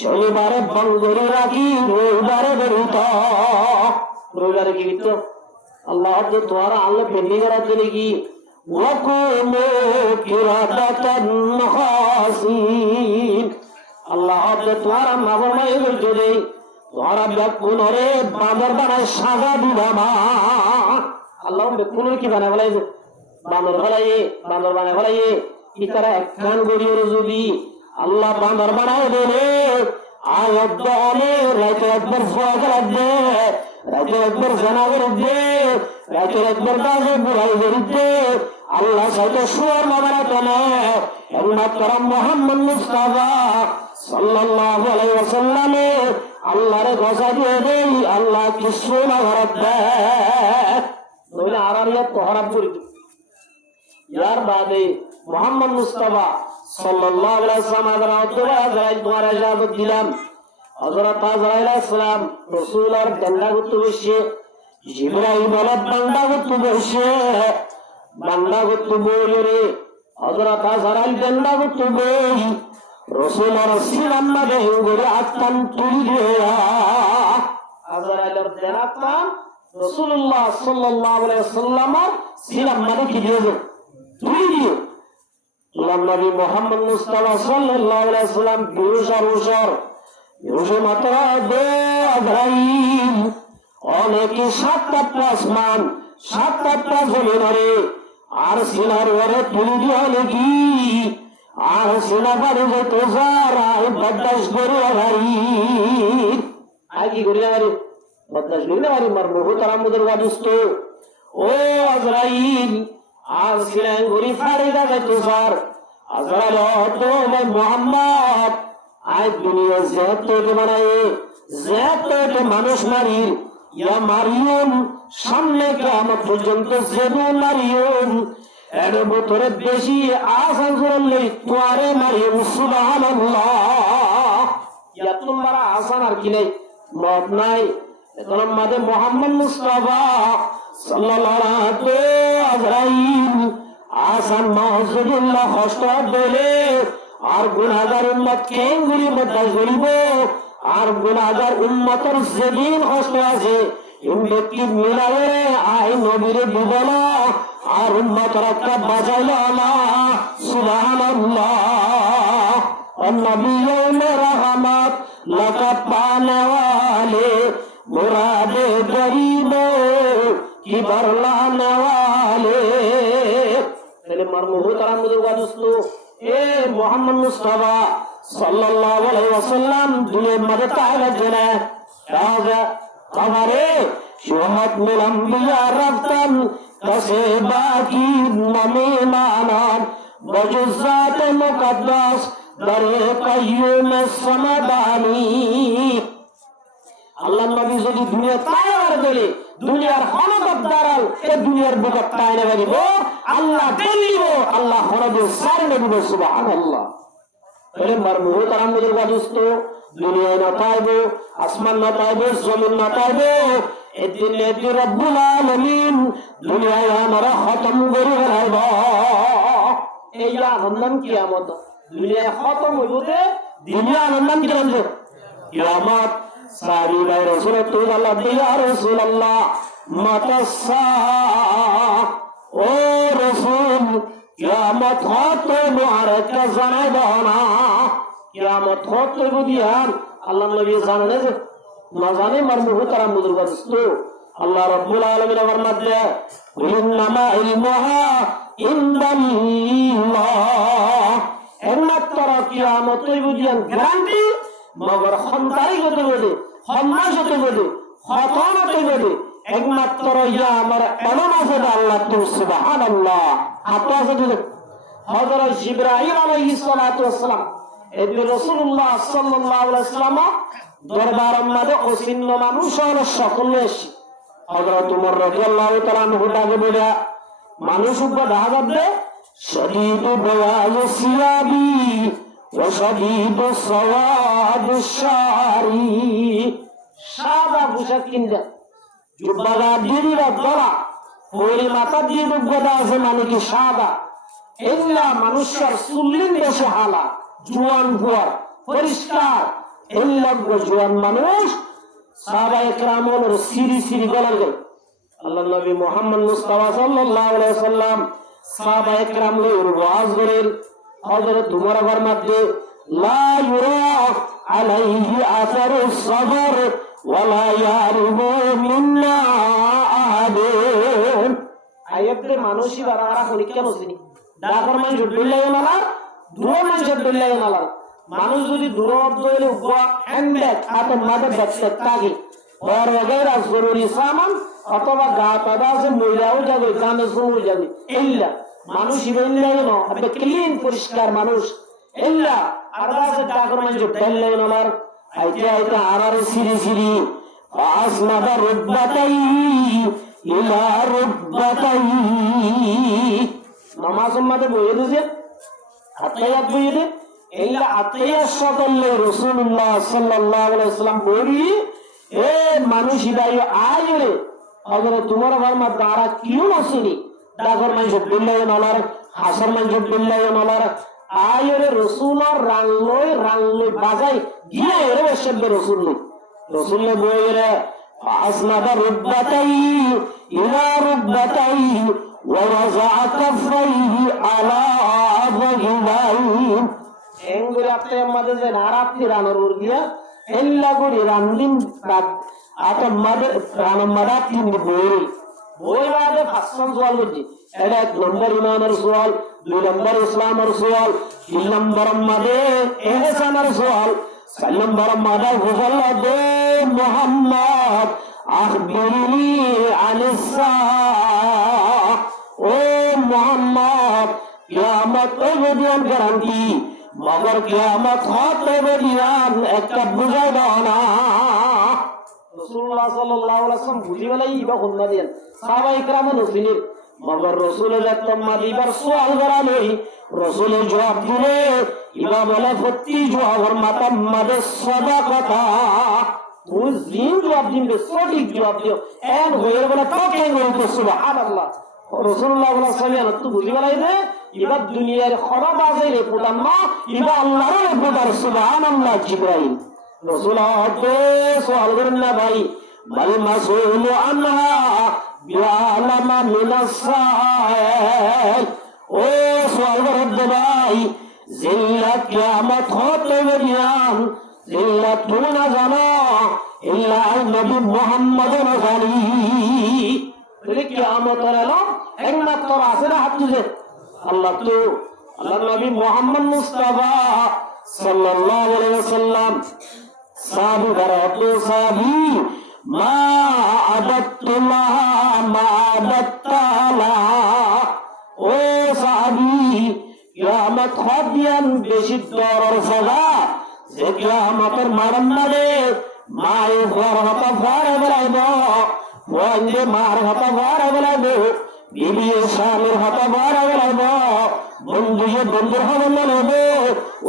শনিবারে বঙ্গরে রাখি রবিবারে বেরোত রবিবারে কি বিত আল্লাহ তোমার আল্লাহ পেন্ডিং করাতে নাকি ওয়াকুমু কিরাদাতান খাসিন আল্লাহ তোমার মাবমাই যদি তোমারা বেকুনরে বাঁদর বানায় সাজা দিবামা আল্লাহ বেকুনরে কি বানায় বলাই বাঁদর বানায় বলাই ইতারা একখান গড়িয়ে যদি আল্লাহ বাঁদর বানায় দেবে আয়াত দলে রাতে একবার ফোয়া রাখবে রাতে একবার জানা করবে রাতে একবার কাজে বুড়াই করবে আল্লাহ সাথে সুয়ার মামারা তোলে একমাত্র মুহাম্মদ মুস্তাফা সাল্লাল্লাহু আলাইহি ওয়াসাল্লাম আল্লাহরে গসা দিয়ে দেই আল্লাহ কিছু না ঘরত দেয় নইলে আরারিয়া তোহরাব করি ইয়ার বাদে মুহাম্মদ মুস্তাফা সাল্লাল্লাহু আলাইহি ওয়াসাল্লাম আদরাই তোমার ইজাজত দিলাম হযরত আজরাইল আলাইহিস সালাম রাসূলের ডান্ডা করতে বসে জিবরাইল বলে ডান্ডা করতে বসে ডান্ডা করতে বলে হযরত আজরাইল ডান্ডা করতে বই রাসূলের সিনার মাঝে গড়ে আত্মান তুলি দেয়া আজরাইলের দেনাতাম রাসূলুল্লাহ সাল্লাল্লাহু আলাইহি ওয়াসাল্লামের সিনার মাঝে কি দিয়েছে তুলি দিয়ে নবী মুহাম্মদ মুস্তাফা সাল্লাল্লাহু আলাইহি ওয়াসাল্লাম বিরুষর মাত্রা দে আজরাইল অনেকে সাতটা আসমান সাতটা জমিন রে আর সিনার ওরে তুলি দিয়ে নাকি আর সিনা বাড়ি যেত যারাই বদাস করিয়া ভাই আর কি করিয়া ভারি বদাস করিয়া ভারি মার বহু তারামুদের বাদুস্ত ও আজরাইল আর সিনা ঘুরি ফাড়ি যাইত স্যার আজরাইল হতো ভাই মোহাম্মদ আজ দুনিয়া যেতে বানায় যেতে মানুষ মারি ইয়া মারিয়ম সামনে কিয়ামত পর্যন্ত যেদু মারিয়ম এর ভিতরে বেশি আসান করলে তোরে মারিয়ম সুবহানাল্লাহ ইয়া তোমার আসান আর কি নাই মত নাই তোর মাঝে মুহাম্মদ মুস্তাফা সাল্লাল্লাহু আলাইহি আজরাইল আসান মাহজুদুল্লাহ কষ্ট দেলে আর গুনাহগার উম্মত কেঙ্গুরি মধ্যে গরিব আর গুনাহগার উম্মতের যেদিন কষ্ট আছে ব্যক্তি মিলায়ে আই নবীরে দিবল আর উম্মতের একটা বাঁচাইল না সুবহানাল্লাহ নবী রহমত লকা পানে ওয়ালে মুরাদে গরিব কি বরলানে ওয়ালে তাহলে মারমুহু তারা মুদুরগা দোস্ত এ মোহাম্মদ মুস্তাফা সাল্লাল্লাহু আলাইহি ওয়াসাল্লাম দুনিয়ার মধ্যে তাহলে জেনে রাজা আমারে শুহাদ মিল আম্বিয়া রাফতান কাছে বাকি নামে মানান বজুজাত মুকদ্দাস দরে কাইয়ুম সমাদানি আল্লাহ নবী যদি দুনিয়া তায়ার বলে দুনিয়ার হনবত দাঁড়াল এ দুনিয়ার বুকে তাইনে বলিব আল্লাহ বলিব আল্লাহ হনবে সারনে দিব সুবহানাল্লাহ বলে মারমুহু তারা মুদের গাদুস্ত দুনিয়ায় না পাইবো আসমান না পাইবো জমিন না পাইবো এদিন এদিন রব্বুল আলামিন দুনিয়ায় আমরা খতম করে ফেলাইব এই আনন্দম কিয়ামত দুনিয়ায় খতম হইবতে দুনিয়া আনন্দম কিয়ামত সারি ভাই রাসূলুল্লাহ ইয়া রাসূলুল্লাহ মাতাসা ও রাসূল কিয়ামত হতে মুবারক জানাই দাও না কিয়ামত হতে বুদিয়ান আল্লাহ নবী জানেন যে না জানে মারমুহু তারা মুদুর বস্তু আল্লাহ রাব্বুল আলামিন ফরমাতে ইন্নামা ইলমুহা ইনদাল্লাহ একমাত্র কিয়ামত বুদিয়ান গ্যারান্টি মগর খন্তারি হতে বলে খন্নাস হতে বলে খতম হতে বলে একমাত্র ইয়া আমার এমন আছে আল্লাহ তো সুবহানাল্লাহ হাতে আছে হযরত জিবরাইল আলাইহিস সালাতু ওয়াস সালাম এদিকে রাসূলুল্লাহ সাল্লাল্লাহু আলাইহি ওয়াসাল্লাম দরবারের মধ্যে অসিন্ন মানুষ আর সকলে হযরত ওমর রাদিয়াল্লাহু তাআলা আনহু ডাকে বলে মানুষ উপর ঢাকা দে শদীদু বয়াল সিয়াবি ওয়া শদীদু সাওয়াদু শারি সাদা পোশাক কিনতে জুব্বাদা দিদিরা গলা ওই মাথা দিয়ে দুর্গতা আছে মানে কি সাদা এগুলা মানুষের চুল্লিন বেশি হালা জোয়ান হুয়ার পরিষ্কার এগুলা জোয়ান মানুষ সাহাবায়ে কেরামের সিরি সিরি গলার গল আল্লাহ নবী মুহাম্মদ মুস্তাফা সাল্লাল্লাহু আলাইহি ওয়াসাল্লাম সাহাবায়ে কেরামের ওয়াজ করেন হযরত উমরের মধ্যে লা ইউরা আলাইহি আসারুস সাবর ওয়ালা ইয়ারবু মিন্না আহাদুন আয়াতে মানুষই বারারা হলি কেন চিনি ডাকর মানুষ ডুল্লাই মালা দূর মানুষ ডুল্লাই মালা মানুষ যদি দূরত দইলে উপা হ্যান্ডব্যাগ হাতে মাঝে ব্যাগটা তাগে और वगैरह जरूरी सामान अथवा गाता से মহিলাও যাবে গানে শুরু যাবে ইল্লা মানুষ ইবেলাই না আপনি ক্লিন পরিষ্কার মানুষ ইল্লা আরদাসে ডাকর মানুষ ডুল্লাই মালার আইতে আইতে আরার সিরি সিরি আসমাদা রুববাতাই ইলা রুববাতাই নামাজ মধ্যে বইয়ে দিছে আত্মায়াত বইয়ে দে ইল্লা আত্মায়াত সাল্লাল্লাহু রাসূলুল্লাহ সাল্লাল্লাহু আলাইহি ওয়াসাল্লাম বলি এ মানুষ ইদাই আইরে হযরত তোমার ভারমা দ্বারা কিউ নসিনি ডাকর মানুষ ডুল্লাই মালার হাসার মানুষ ডুল্লাই মালার আইরে রাসূলুল্লাহ রাংলই বাজাই গিয়ে এর শব্দ রাসূলুল্লাহ বইরে আসমাদা রুববাতাই ইলা রুববাতাই ওয়া ওয়াযা কাফাইহি আলা আযহিবাই এঙ্গুরি আপনি আমাদের যে নারাতি রানোর উর্গিয়া এল্লা গুরি রান্দিন আত মাদে রান মাদাতিন বই বই বাদে ফাসন সওয়াল করছি এটা এক নম্বর ইমানের সওয়াল দুই নম্বর ইসলামের সওয়াল তিন নম্বর মাদে ইহসানের সওয়াল চার নম্বর মাদে হুজাল্লাহ দে মুহাম্মদ আখবিরনি আনিস সাআহ ও মুহাম্মদ কিয়ামত এর গ্যারান্টি মগর কিয়ামত হতে বলিয়ান একটা বুঝাই দাও না রাসূলুল্লাহ সাল্লাল্লাহু আলাইহি ওয়াসাল্লাম বুঝি বলাই ইবা কোননা দেন সাহাবায়ে কেরাম নসিনের মগর রাসূলের তম্মা দিবার সওয়াল করালে রাসূলের জবাব দিলে ইবা বলে ফতি জওয়াবর মাতাম মাদে সাদাকাতা তুই জিন জবাব দিবে সঠিক জবাব দিও এন হয়ে বলে তোকে বলতে সুবহানাল্লাহ রাসূলুল্লাহ সাল্লাল্লাহু আলাইহি ওয়াসাল্লাম তো বুঝি বলাই দে ইবা দুনিয়ার খবর বাজে রে পুতাম্মা ইবা আল্লাহর পুতার সুবহানাল্লাহ জিবরাইল রাসূল হতে সওয়াল করেন না ভাই মাল মাসউল আনহা বিআলামা মিনাস সাইল ও সওয়াল করেন ভাই জিল্লাত কিয়ামত হতে বলিয়ান জিল্লাত না জানো ইল্লা নবী মুহাম্মদ রাসূলি বলে কিয়ামত হলো একমাত্র আছে না হাত তুলে আল্লাহ তো আল্লাহ নবী মুহাম্মদ মুস্তাফা সাল্লাল্লাহু আলাইহি ওয়াসাল্লাম সাহাবী বারাত সাহাবী মা আবাদতুল্লাহ মা আবাদতালা ও সাহাবী কিয়ামত হদিয়ান বেশি দরর সদা যে কিয়ামতের মারান্নারে মাই ঘর হতা ঘরে বেলাইব ওয়াইলে মার হতা ঘরে বেলাইব বিবি স্বামীর হতা ঘরে বেলাইব বন্ধু বন্ধুর হবে নলাইবে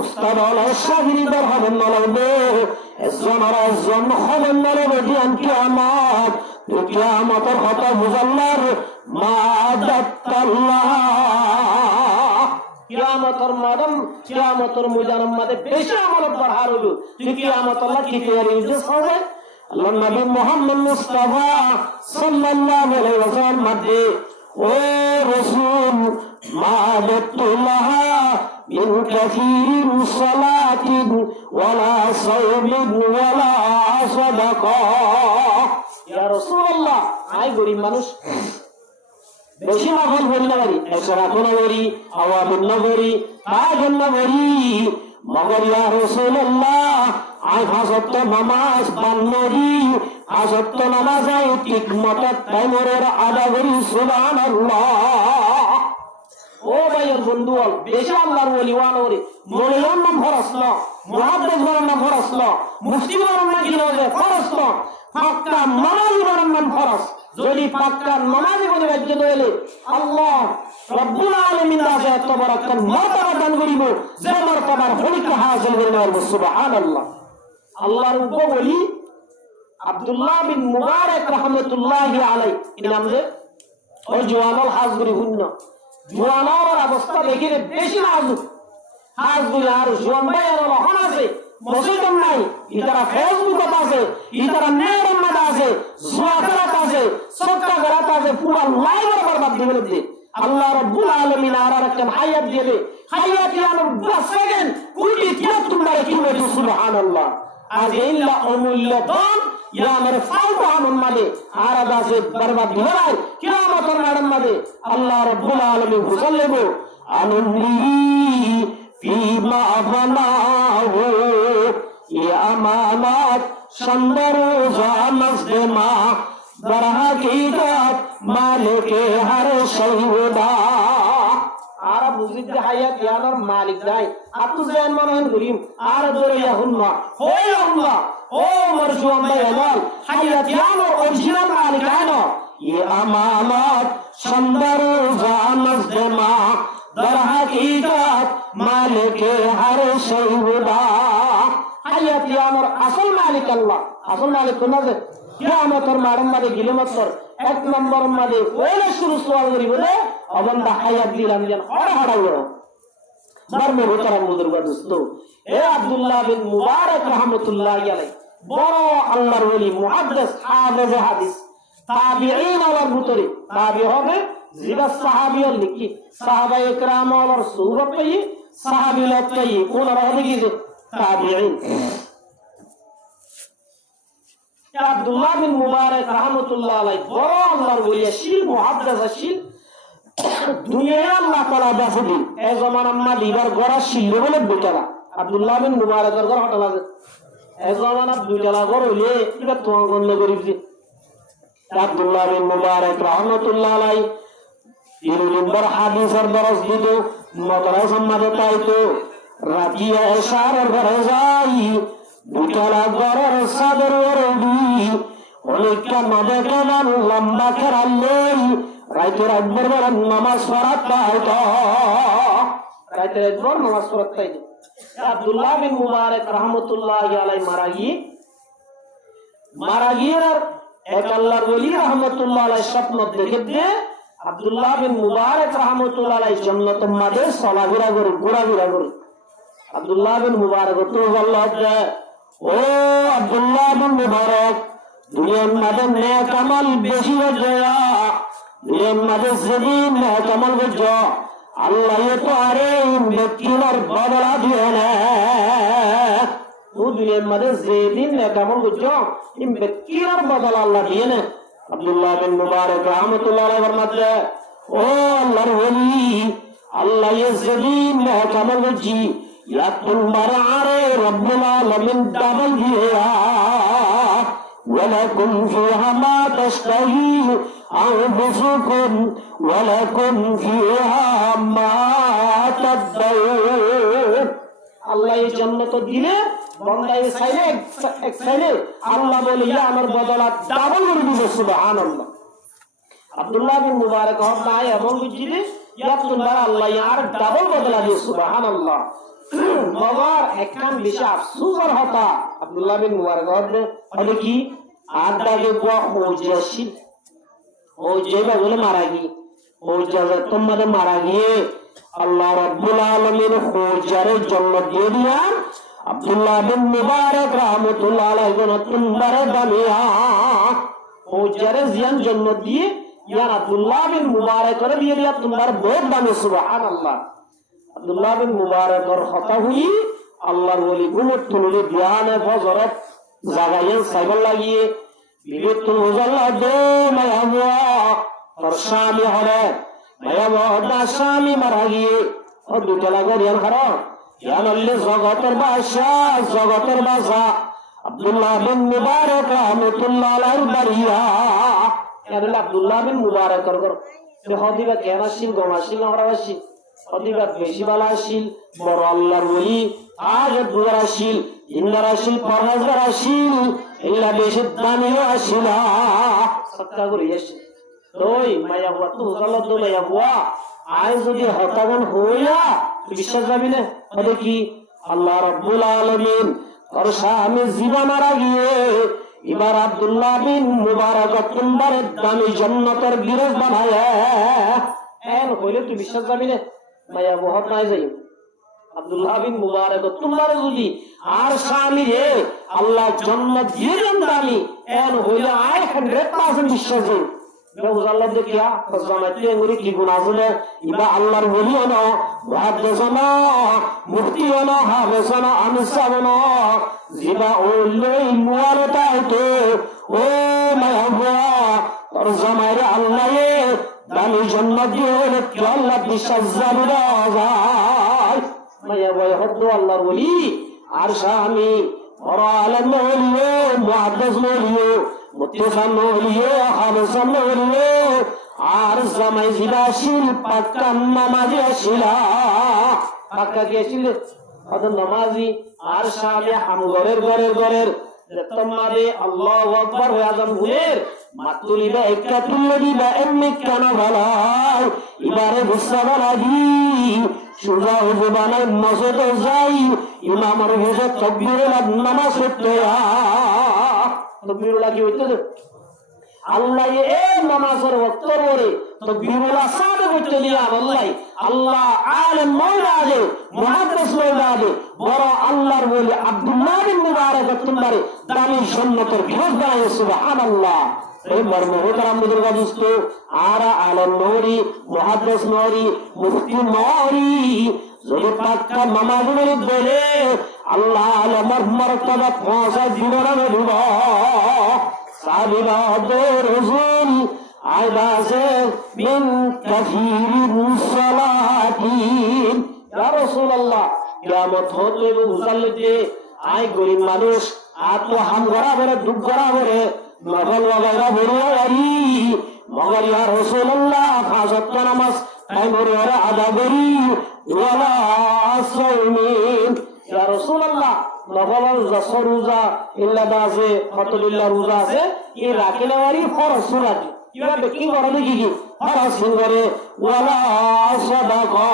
উস্তাদ সাগরিদার হবে নলাইবে একজন হবে নলাইবে দিয়ান কিয়ামত কিয়ামতের হতা বুঝাল্লার মা আদাত্তাল্লাহ কিয়ামতের মাদাম কিয়ামতের ময়দানের মধ্যে বেশি আমল বাড়ার হলো কিয়ামত আল্লাহ কি তৈরি উদ্দেশ্য হবে আল্লাহ নবী মুহাম্মদ মুস্তাফা সাল্লাল্লাহু আলাইহি ওয়াসাল্লাম মধ্যে ও রাসূল মা আদাতুল্লাহ মিন কাসীরিন সালাতিন ওয়ালা সাওমিন ওয়ালা সাদাকা ইয়া রাসূলুল্লাহ আই গরিব মানুষ বেশি নফল করি না করি একশো না করি আওয়াবিন না করি পাঁচজন না করি মগর ইয়া রাসূলুল্লাহ আই ফাসত্ব নামাজ বান্নরি ফাসত্ব নামাজ আই ঠিক মত টাইমের আদা করি সুবহানাল্লাহ ও ভাইয়ের বন্ধু বেশি আল্লাহর ওলি ওয়ান ওরে মরিয়াম নাম ফরজ না মুহাদ্দিস বলার নাম ফরজ না মুফতি বলার নাম কি হবে ফরজ না পাক্কা নামাজ বলার নাম ফরজ যদি পাক্কা নামাজি বলে রাজ্য দইলে আল্লাহ রব্বুল আলামিন দাসে এত বড় একটা মর্তবা দান করিব যে মর্তবার হলিকা হাসিল করে নেব সুবহানাল্লাহ আল্লাহর উপবলি আব্দুল্লাহ বিন মুবারক রাহমাতুল্লাহি আলাইহি নাম যে ওই জওয়ানুল হাজরি হুন্ন জওয়ানের অবস্থা দেখে বেশি নাজুক হাজরি আর জওয়ান ভাইয়ের লহন আছে মসজিদম নাই ইতারা ফেসবুকত আছে ইতারা নেটের মধ্যে আছে জোয়াকাত আছে সবটা গরাত আছে পুরো লাইভের বরবাদ দিবেন দি আল্লাহ রাব্বুল আলামিন আর একটা হায়াত দিবে হায়াত ইয়ানোর 10 সেকেন্ড কুটি কিয়াত তোমরা কি বলছো সুবহানাল্লাহ আজ ইল্লা অমূল্য দান ইয়ামের ফালতু আমল মালে আর আদাসে বরবাদ দিবে কিয়ামতের মাঠের মধ্যে আল্লাহ রাব্বুল আলামিন ঘোষণা দেব আনুনি ফিমা বানাহু ইয়া আমানাত সুন্দর জানাসদেমা দর হাকিকত মালিকে হর সৈয়দা আর বুঝিদ হায়াত ইয়ানোর মালিক নাই আতু জান মানন করিম আর জোরে ইয়াহুন্না হোয়াল্লাহ ও মারজুম বায়াল হায়াত ইয়ানোর অরিজিনাল মালিক আনো ইয়া আমানাত সুন্দর জানাসদেমা দর হাকিকত মালিকে হর সৈয়দা হায়াত ইয়ানোর আসল মালিক আল্লাহ আসল মালিক কোন আছে কিয়ামতের মাঠের মধ্যে গিলে মাত্র এক নম্বর মধ্যে ওইলে শুরু সওয়াল করিব রে অবন্দা হায়াত দিলাম যেন হড় হড়াইও মর্মে মোহতারাম বুজুর্গ দোস্ত এ আব্দুল্লাহ বিন মুবারক রাহমাতুল্লাহি আলাইহি বড় আল্লাহর ওলি মুহাদ্দিস হাফেজ হাদিস তাবিঈন ওয়ার ভিতরে তাবি হবে জিবা সাহাবীর লিখি সাহাবায়ে کرام ওয়ার সুহবত পাই সাহাবী লোক পাই কোন হবে কি তাবিঈন আব্দুল্লাহ বিন মুবারক রাহমাতুল্লাহ আলাইহি বড় আল্লাহর ওলি শিল মুহাদ্দিস শিল দুনিয়ায় আল্লাহ তাআলা দাফদি এই জামানার মালিবার গড়া শিল বলে বেটারা আব্দুল্লাহ বিন মুবারকের ঘর হঠাৎ লাগে এই জামানার দুইটা ঘর হইলে এটা তো গণ্য করিবি আব্দুল্লাহ বিন মুবারক রাহমাতুল্লাহ আলাইহি ইলমির হাদিসের দরস দিত মাদ্রাসা সম্মানে পাইতো রাতিয়া এশারের ঘরে যাই দুটালা ঘরের সাদর ওরবি অনেকটা মাদে কেমন লম্বা খেরালেই রাইতের একবার বেলা নামাজ পড়াত পাইতো রাইতের একবার নামাজ পড়াত পাইতো আব্দুল্লাহ বিন মুবারক রাহমাতুল্লাহি আলাইহি মারা গিয়ে এক আল্লাহর ওলি রাহমাতুল্লাহ আলাইহি স্বপ্ন দেখে দিয়ে আব্দুল্লাহ বিন মুবারক রাহমাতুল্লাহ আলাইহি জান্নাতের মধ্যে চলাফেরা করে ঘোরাফেরা করে আব্দুল্লাহ বিন মুবারক তো আল্লাহ ও আব্দুল্লাহ বিন মুবারক দুনিয়ার মধ্যে নেক আমল বেশি হয়ে দুনিয়ার মধ্যে যেদিন নেক আমল হয়ে আল্লাহ তো আরে ব্যক্তির বদলা দিয়ে না ও দুনিয়ার মধ্যে যেদিন নেক আমল হয়ে এই ব্যক্তির বদলা আল্লাহ দিয়ে না আব্দুল্লাহ বিন মুবারক রাহমাতুল্লাহ আলাইহি ফরমাতে ও আল্লাহর ওলি আল্লাহ যেদিন কেমন বলছি তোমার আরে রব্বুল আলামিন ডাবল দিয়ে ولكم فيها ما تشتهي أنفسكم ولكم فيها ما تدعون আল্লাহ এই জান্নাত দিলে বান্দা এই সাইডে এক সাইডে আল্লাহ বলে ইয়া আমার বদলাত ডাবল করে দিবে সুবহানাল্লাহ আব্দুল্লাহ বিন মুবারক হ্যাঁ এমন বুঝিলে ইয়া তোমার আল্লাহ আর ডাবল বদলা দিয়ে সুবহানাল্লাহ মগর একখান বেশি আফসোসের হতা আব্দুল্লাহ বিন মুবারক হলে কি আদাগে গোয়া হোজাসি হোজেবা বলে মারা গিয়ে হোজাজা তোমাদের মারা গিয়ে আল্লাহ রাব্বুল আলামিন হোজারের জন্য দিয়ে দিলেন আব্দুল্লাহ বিন মুবারক রাহমাতুল্লাহ আলাইহি তোমার দামিয়া হোজারের জিয়ান জন্য দিয়ে ইয়া আব্দুল্লাহ বিন মুবারকের দিয়ে দিয়া তোমার বহুত দামি সুবহানাল্লাহ আব্দুল্লাহ বিন মুবারকের কথা হই আল্লাহর ওলি গুমত তুলে ধ্যানে ফজরত জাগাইয়েন সাইবল লাগিয়ে বিবেতুল মুজাল্লা দে মায়াবুয়া তোর স্বামী হরে মায়াবুয়া স্বামী মারা গিয়ে ও দুটা লাগরিয়ান খারো ইয়ানল্লে জগতের বাদশা আব্দুল্লাহ বিন মুবারক রাহমাতুল্লাহ আলাইহি বাড়িয়া ইয়ানল্লে আব্দুল্লাহ বিন মুবারকের ঘর সে হদিবা কেন আসিল গমাসিল আমরা আসিল হদিবা বেশি ভালো আসিল বড় আল্লাহর ওলি আজ দুয়ার আসিল ইন্দার আসিল পরহেজগার আসিল এগুলা বেশি দামিও আসিল সত্তা করে আসিল ওই মায়া হুয়া তো গলত মায়া হুয়া আজ যদি হতাগন হইয়া বিশ্বাস যাবি না হবে কি আল্লাহ রাব্বুল আলামিন আর স্বামী জীবন মারা গিয়ে এবার আব্দুল্লাহ বিন মুবারক তোমার দামি জান্নাতের গিরজ বানায় এর হইলে তুই বিশ্বাস যাবি না মায়া বহুত নাই যাই আব্দুল্লাহ বিন মুবারক তোমার যদি আর স্বামী রে আল্লাহ জান্নাত দিয়ে দেন দামি এর হইলে 100% বিশ্বাস যাই আল্লাহ দেখিয়া জামাতে এগুলি কি গুণ আছে ইবা আল্লাহর ওলি হলো মুহাদ্দিসনা মুফতি হলো হাফেজনা আমিসাবনা জিবা ওলই মুয়ারতাইতে ও মাহবুবা তোর জামাইরে আল্লাহ দামি জান্নাত দিয়ে কি আল্লাহ বিশ্বাস জানি যায় মাহবুবা হদ্দ আল্লাহর ওলি আর স্বামী বড় আলেম ওলি মুহাদ্দিস ওলি মুত্তাসান ওলিও হাফেজান ওলিও আর জামাই জিবাশিল পাক্কা নামাজি আসিলা পাক্কা কি আসিল কত নামাজি আর স্বামী হামগরের তোমারে আল্লাহু আকবার হয়ে আযান ভুলের মাতুলিবা একাতুল্লাদিবা এমনি কেন ভালাই এবারে বিসরা লাগি সুজা হয়ে বানাই মসজিদে যাই ইমামের হয়ে তাকবীরের নামাজ পড়তে তকবীরুল্লাহ কি হইতো আল্লাহ এই নামাজের ওয়াক্ত পরে তকবীরুল্লাহ সাদে করতে দিয়া আল্লাহ আলেম মাওলা আলে মুহাদ্দিস মাওলা আলে বড় আল্লাহর ওলি আব্দুল্লাহ বিন মুবারক তোমারে দামি সুন্নতের গিরজ বানায় সুবহানাল্লাহ এই মর্মহতর আমাদের গাজিস্ত আর আলেম নওরি মুহাদ্দিস নওরি মুফতি নওরি যদি পাক্কা নামাজ বলে আল্লাহ আলমের মর্তবা পৌঁছা দিল না দিব সাবিরা রসুল আইবাসে মিন কাসীরিন সালাতিন ইয়া রাসূলুল্লাহ কিয়ামত হতে মুসাল্লিতে আই গরিব মানুষ আতো হাম গরা ভরে দুঃখ গরা ভরে নফল ওয়াগা ভরে আরি মগর ইয়া রাসূলুল্লাহ ফাজত নামাজ টাইমরে আদা করি ওয়ালা সাইমিন ইয়া রাসূলুল্লাহ নফল রোজা ইল্লা বাজে ফতলিল্লাহ রোজা আছে এই রাখিলে ওয়ারি ফরজ সুরাত ইয়া বেকিং করে দেখি কি ফরজ করে ওয়ালা সাদাকা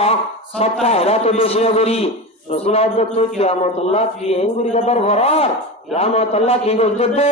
সত্তা এরা তো বেশি করি রাসূলুল্লাহ তো কিয়ামতুল্লাহ কি এঙ্গুরি গবর ভরার কিয়ামতুল্লাহ কি গজবে